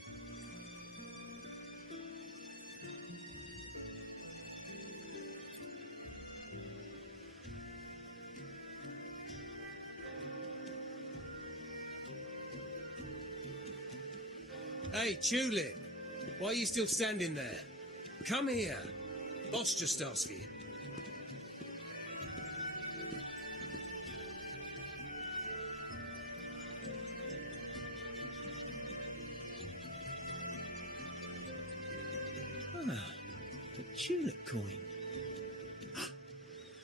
Hey, Tulip! Why are you still standing there? Come here. Boss just asked you. Ah, the tulip coin.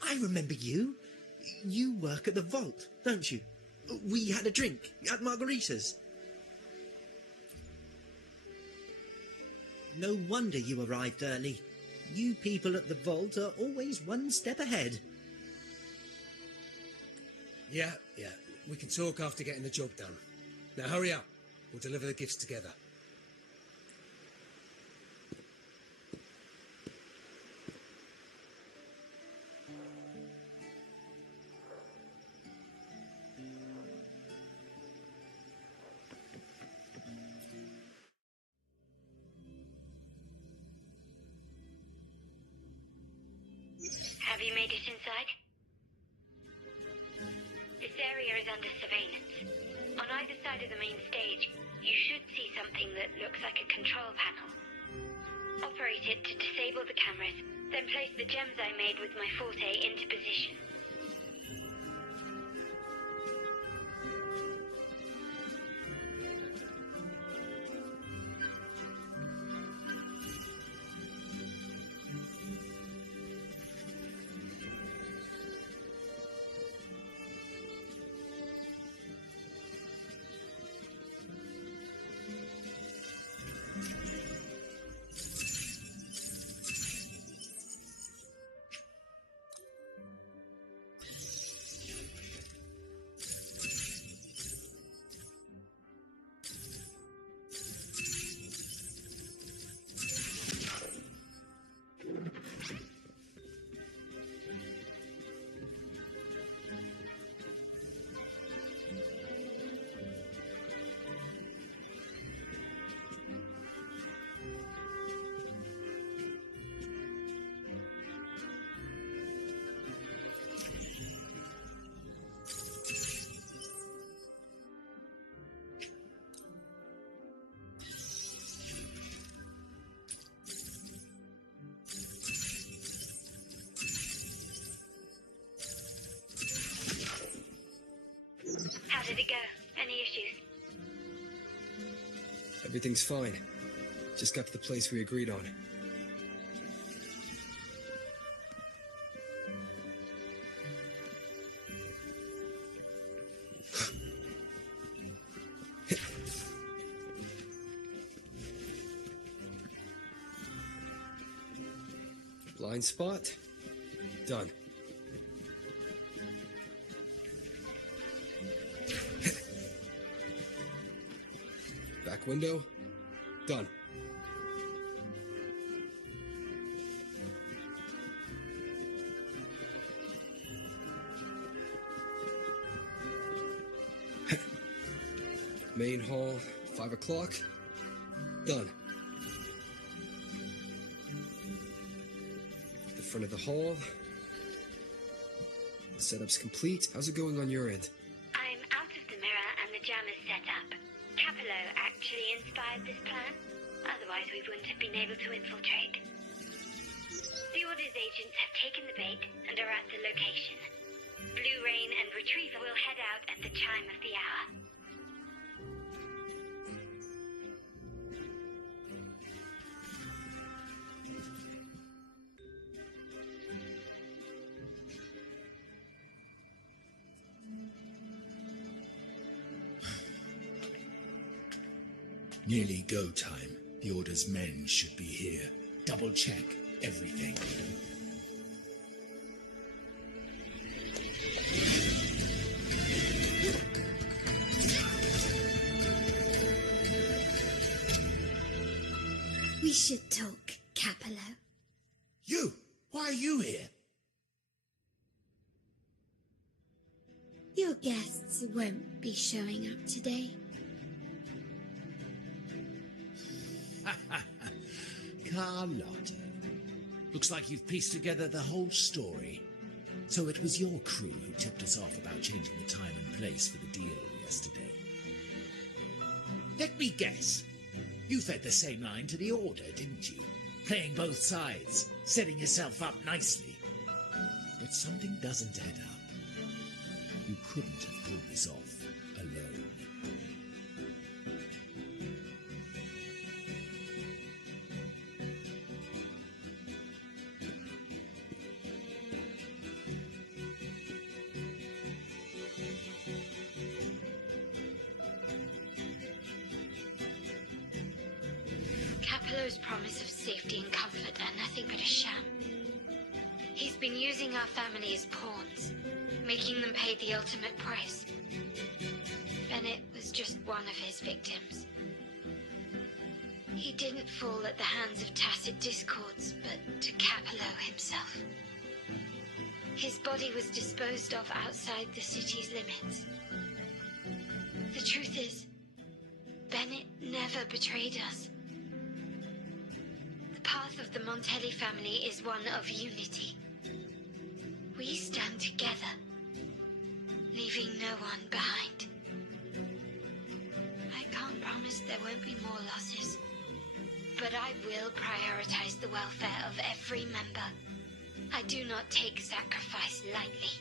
I remember you. You work at the vault, don't you? We had a drink at Margarita's. No wonder you arrived early. You people at the vault are always one step ahead. Yeah. We can talk after getting the job done. Now hurry up. We'll deliver the gifts together. Have you made it inside? This area is under surveillance. On either side of the main stage, you should see something that looks like a control panel. Operate it to disable the cameras, then place the gems I made with my forte into position. How did it go? Any issues? Everything's fine. Just got to the place we agreed on. Blind spot? Done. Back window? Done. Main hall, 5 o'clock. Done. The front of the hall. The setup's complete. How's it going on your end? I'm out of the mirror and the jam is set up. Capello actually inspired this plan. Otherwise we wouldn't have been able to infiltrate. The Order's agents have taken the bait and are at the location. Blue Rain and Retriever will head out at the chime of the hour. Nearly go time. The Order's men should be here. Double check everything. We should talk, Capello. You! Why are you here? Your guests won't be showing up today. Carlotta. Looks like you've pieced together the whole story. So it was your crew who tipped us off about changing the time and place for the deal yesterday. Let me guess. You fed the same line to the Order, didn't you? Playing both sides, setting yourself up nicely. But something doesn't add up. You couldn't have pulled this off alone. Capello's promise of safety and comfort are nothing but a sham. He's been using our family as pawns, making them pay the ultimate price. Bennett was just one of his victims. He didn't fall at the hands of tacit discords, but to Capello himself. His body was disposed of outside the city's limits. The truth is, Bennett never betrayed us. The path of the Montelli family is one of unity. We stand together, leaving no one behind. I can't promise there won't be more losses, but I will prioritize the welfare of every member. I do not take sacrifice lightly.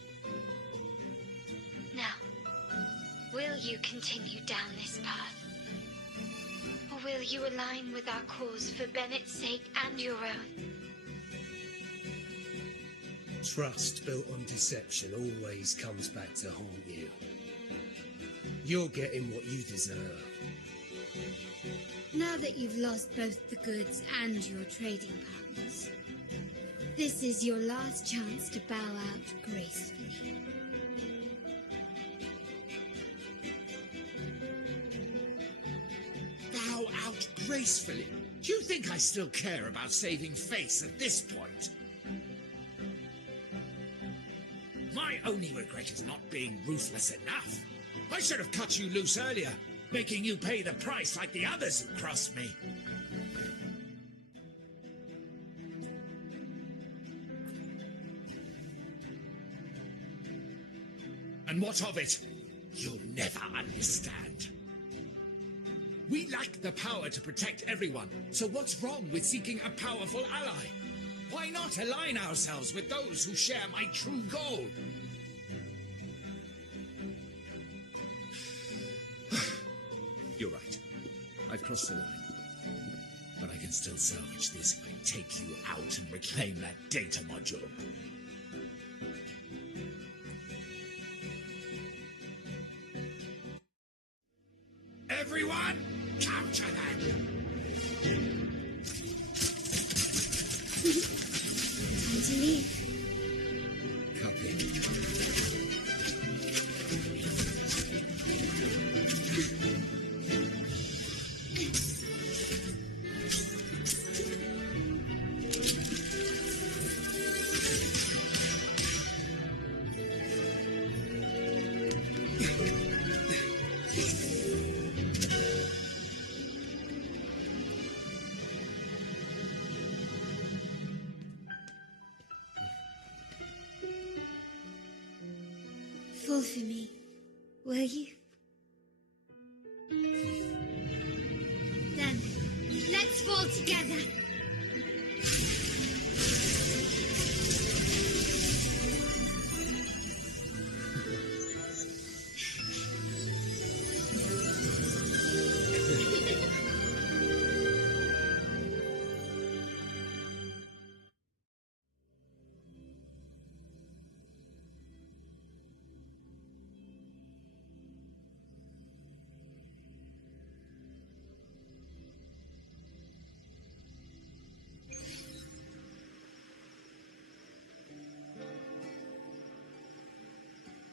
Now, will you continue down this path? Or will you align with our cause for Bennett's sake and your own? Trust built on deception always comes back to haunt you. You're getting what you deserve. Now that you've lost both the goods and your trading partners, this is your last chance to bow out gracefully. Bow out gracefully? Do you think I still care about saving face at this point? My only regret is not being ruthless enough. I should have cut you loose earlier, making you pay the price like the others who crossed me. And what of it? You'll never understand. We lack the power to protect everyone, so what's wrong with seeking a powerful ally? Why not align ourselves with those who share my true goal? You're right. I've crossed the line. But I can still salvage this if I take you out and reclaim that data module. Everyone, capture them! Time to leave. Copy. Fall for me, will you? Then, let's fall together.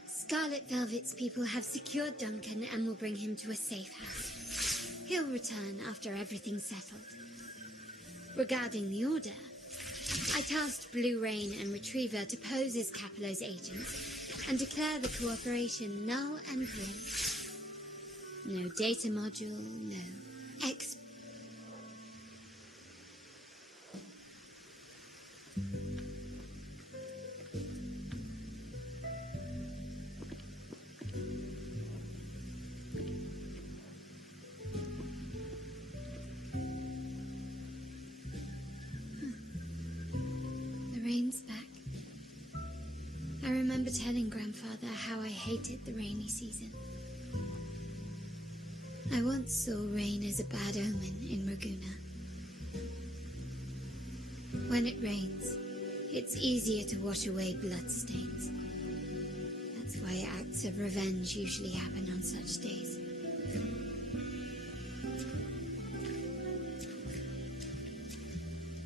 Scarlet Velvet's people have secured Duncan and will bring him to a safe house. He'll return after everything's settled. Regarding the Order, I tasked Blue Rain and Retriever to pose as Capello's agents and declare the cooperation null and void. No data module, no X. rain's back. I remember telling Grandfather how I hated the rainy season. I once saw rain as a bad omen in Raguna. When it rains, it's easier to wash away bloodstains. That's why acts of revenge usually happen on such days.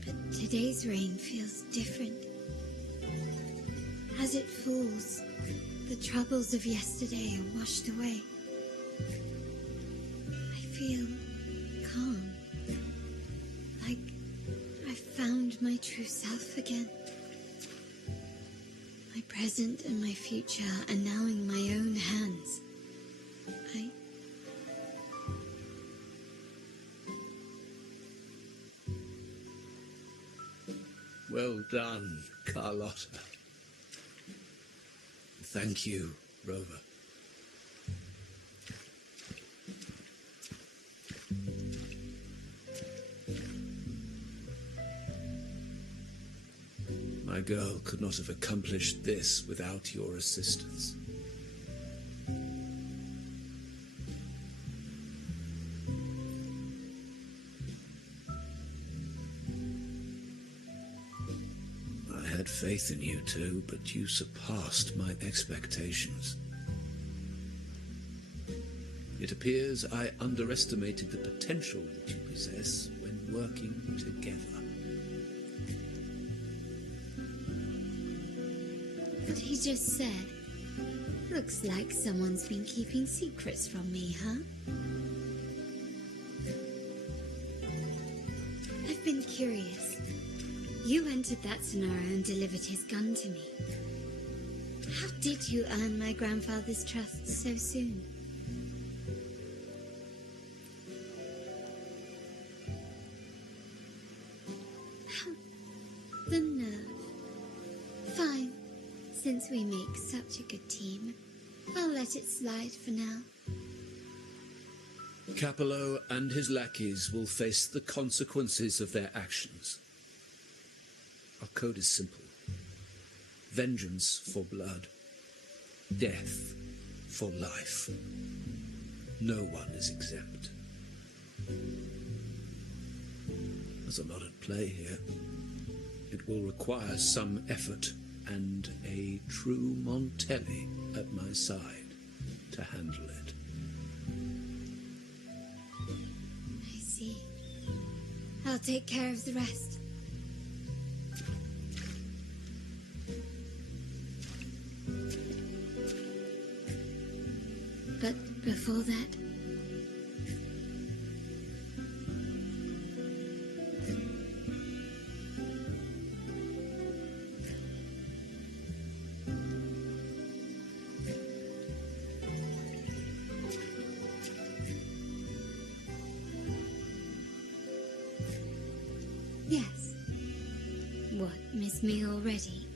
But today's rain feels different. As it falls, the troubles of yesterday are washed away. I feel calm, like I've found my true self again. My present and my future are now in my own hands. Well done, Carlotta. Thank you, Rover. My girl could not have accomplished this without your assistance. I had faith in you too, but you surpassed my expectations. It appears I underestimated the potential that you possess when working together. What he just said. Looks like someone's been keeping secrets from me, huh? I've been curious. You entered that scenario and delivered his gun to me. How did you earn my grandfather's trust so soon? The nerve. Fine. Since we make such a good team, I'll let it slide for now. Capello and his lackeys will face the consequences of their actions. Our code is simple. Vengeance for blood. Death for life. No one is exempt. There's a lot at play here. It will require some effort and a true Montelli at my side to handle it. I see. I'll take care of the rest. But before that... Yes. What, miss me already?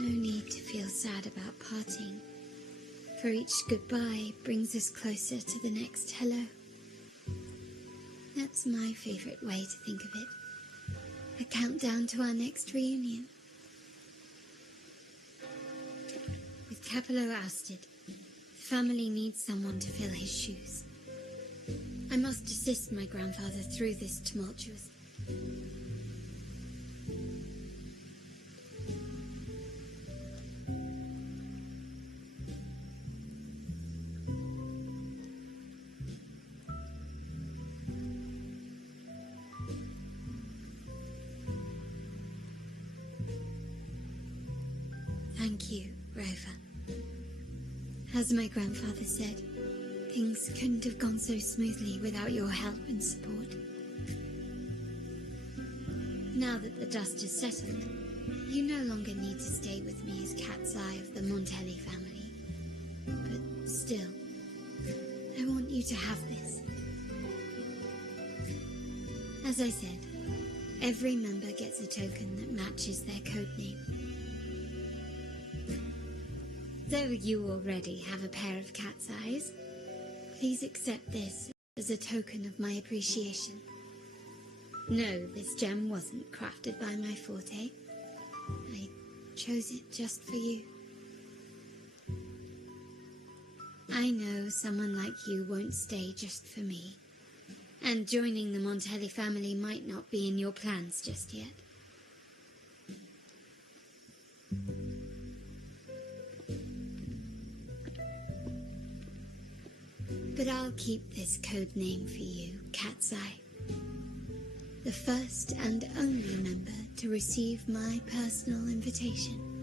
No need to feel sad about parting, for each goodbye brings us closer to the next hello. That's my favorite way to think of it. A countdown to our next reunion. With Capello ousted, the family needs someone to fill his shoes. I must assist my grandfather through this tumultuous... Thank you, Rover. As my grandfather said, things couldn't have gone so smoothly without your help and support. Now that the dust has settled, you no longer need to stay with me as cat's eye of the Montelli family. But still, I want you to have this. As I said, every member gets a token that matches their codename. Though you already have a pair of cat's eyes, Please accept this as a token of my appreciation. No, this gem wasn't crafted by my forte. I chose it just for you. I know someone like you won't stay just for me, and joining the Montelli family might not be in your plans just yet. But I'll keep this code name for you, Cat's Eye. The first and only member to receive my personal invitation.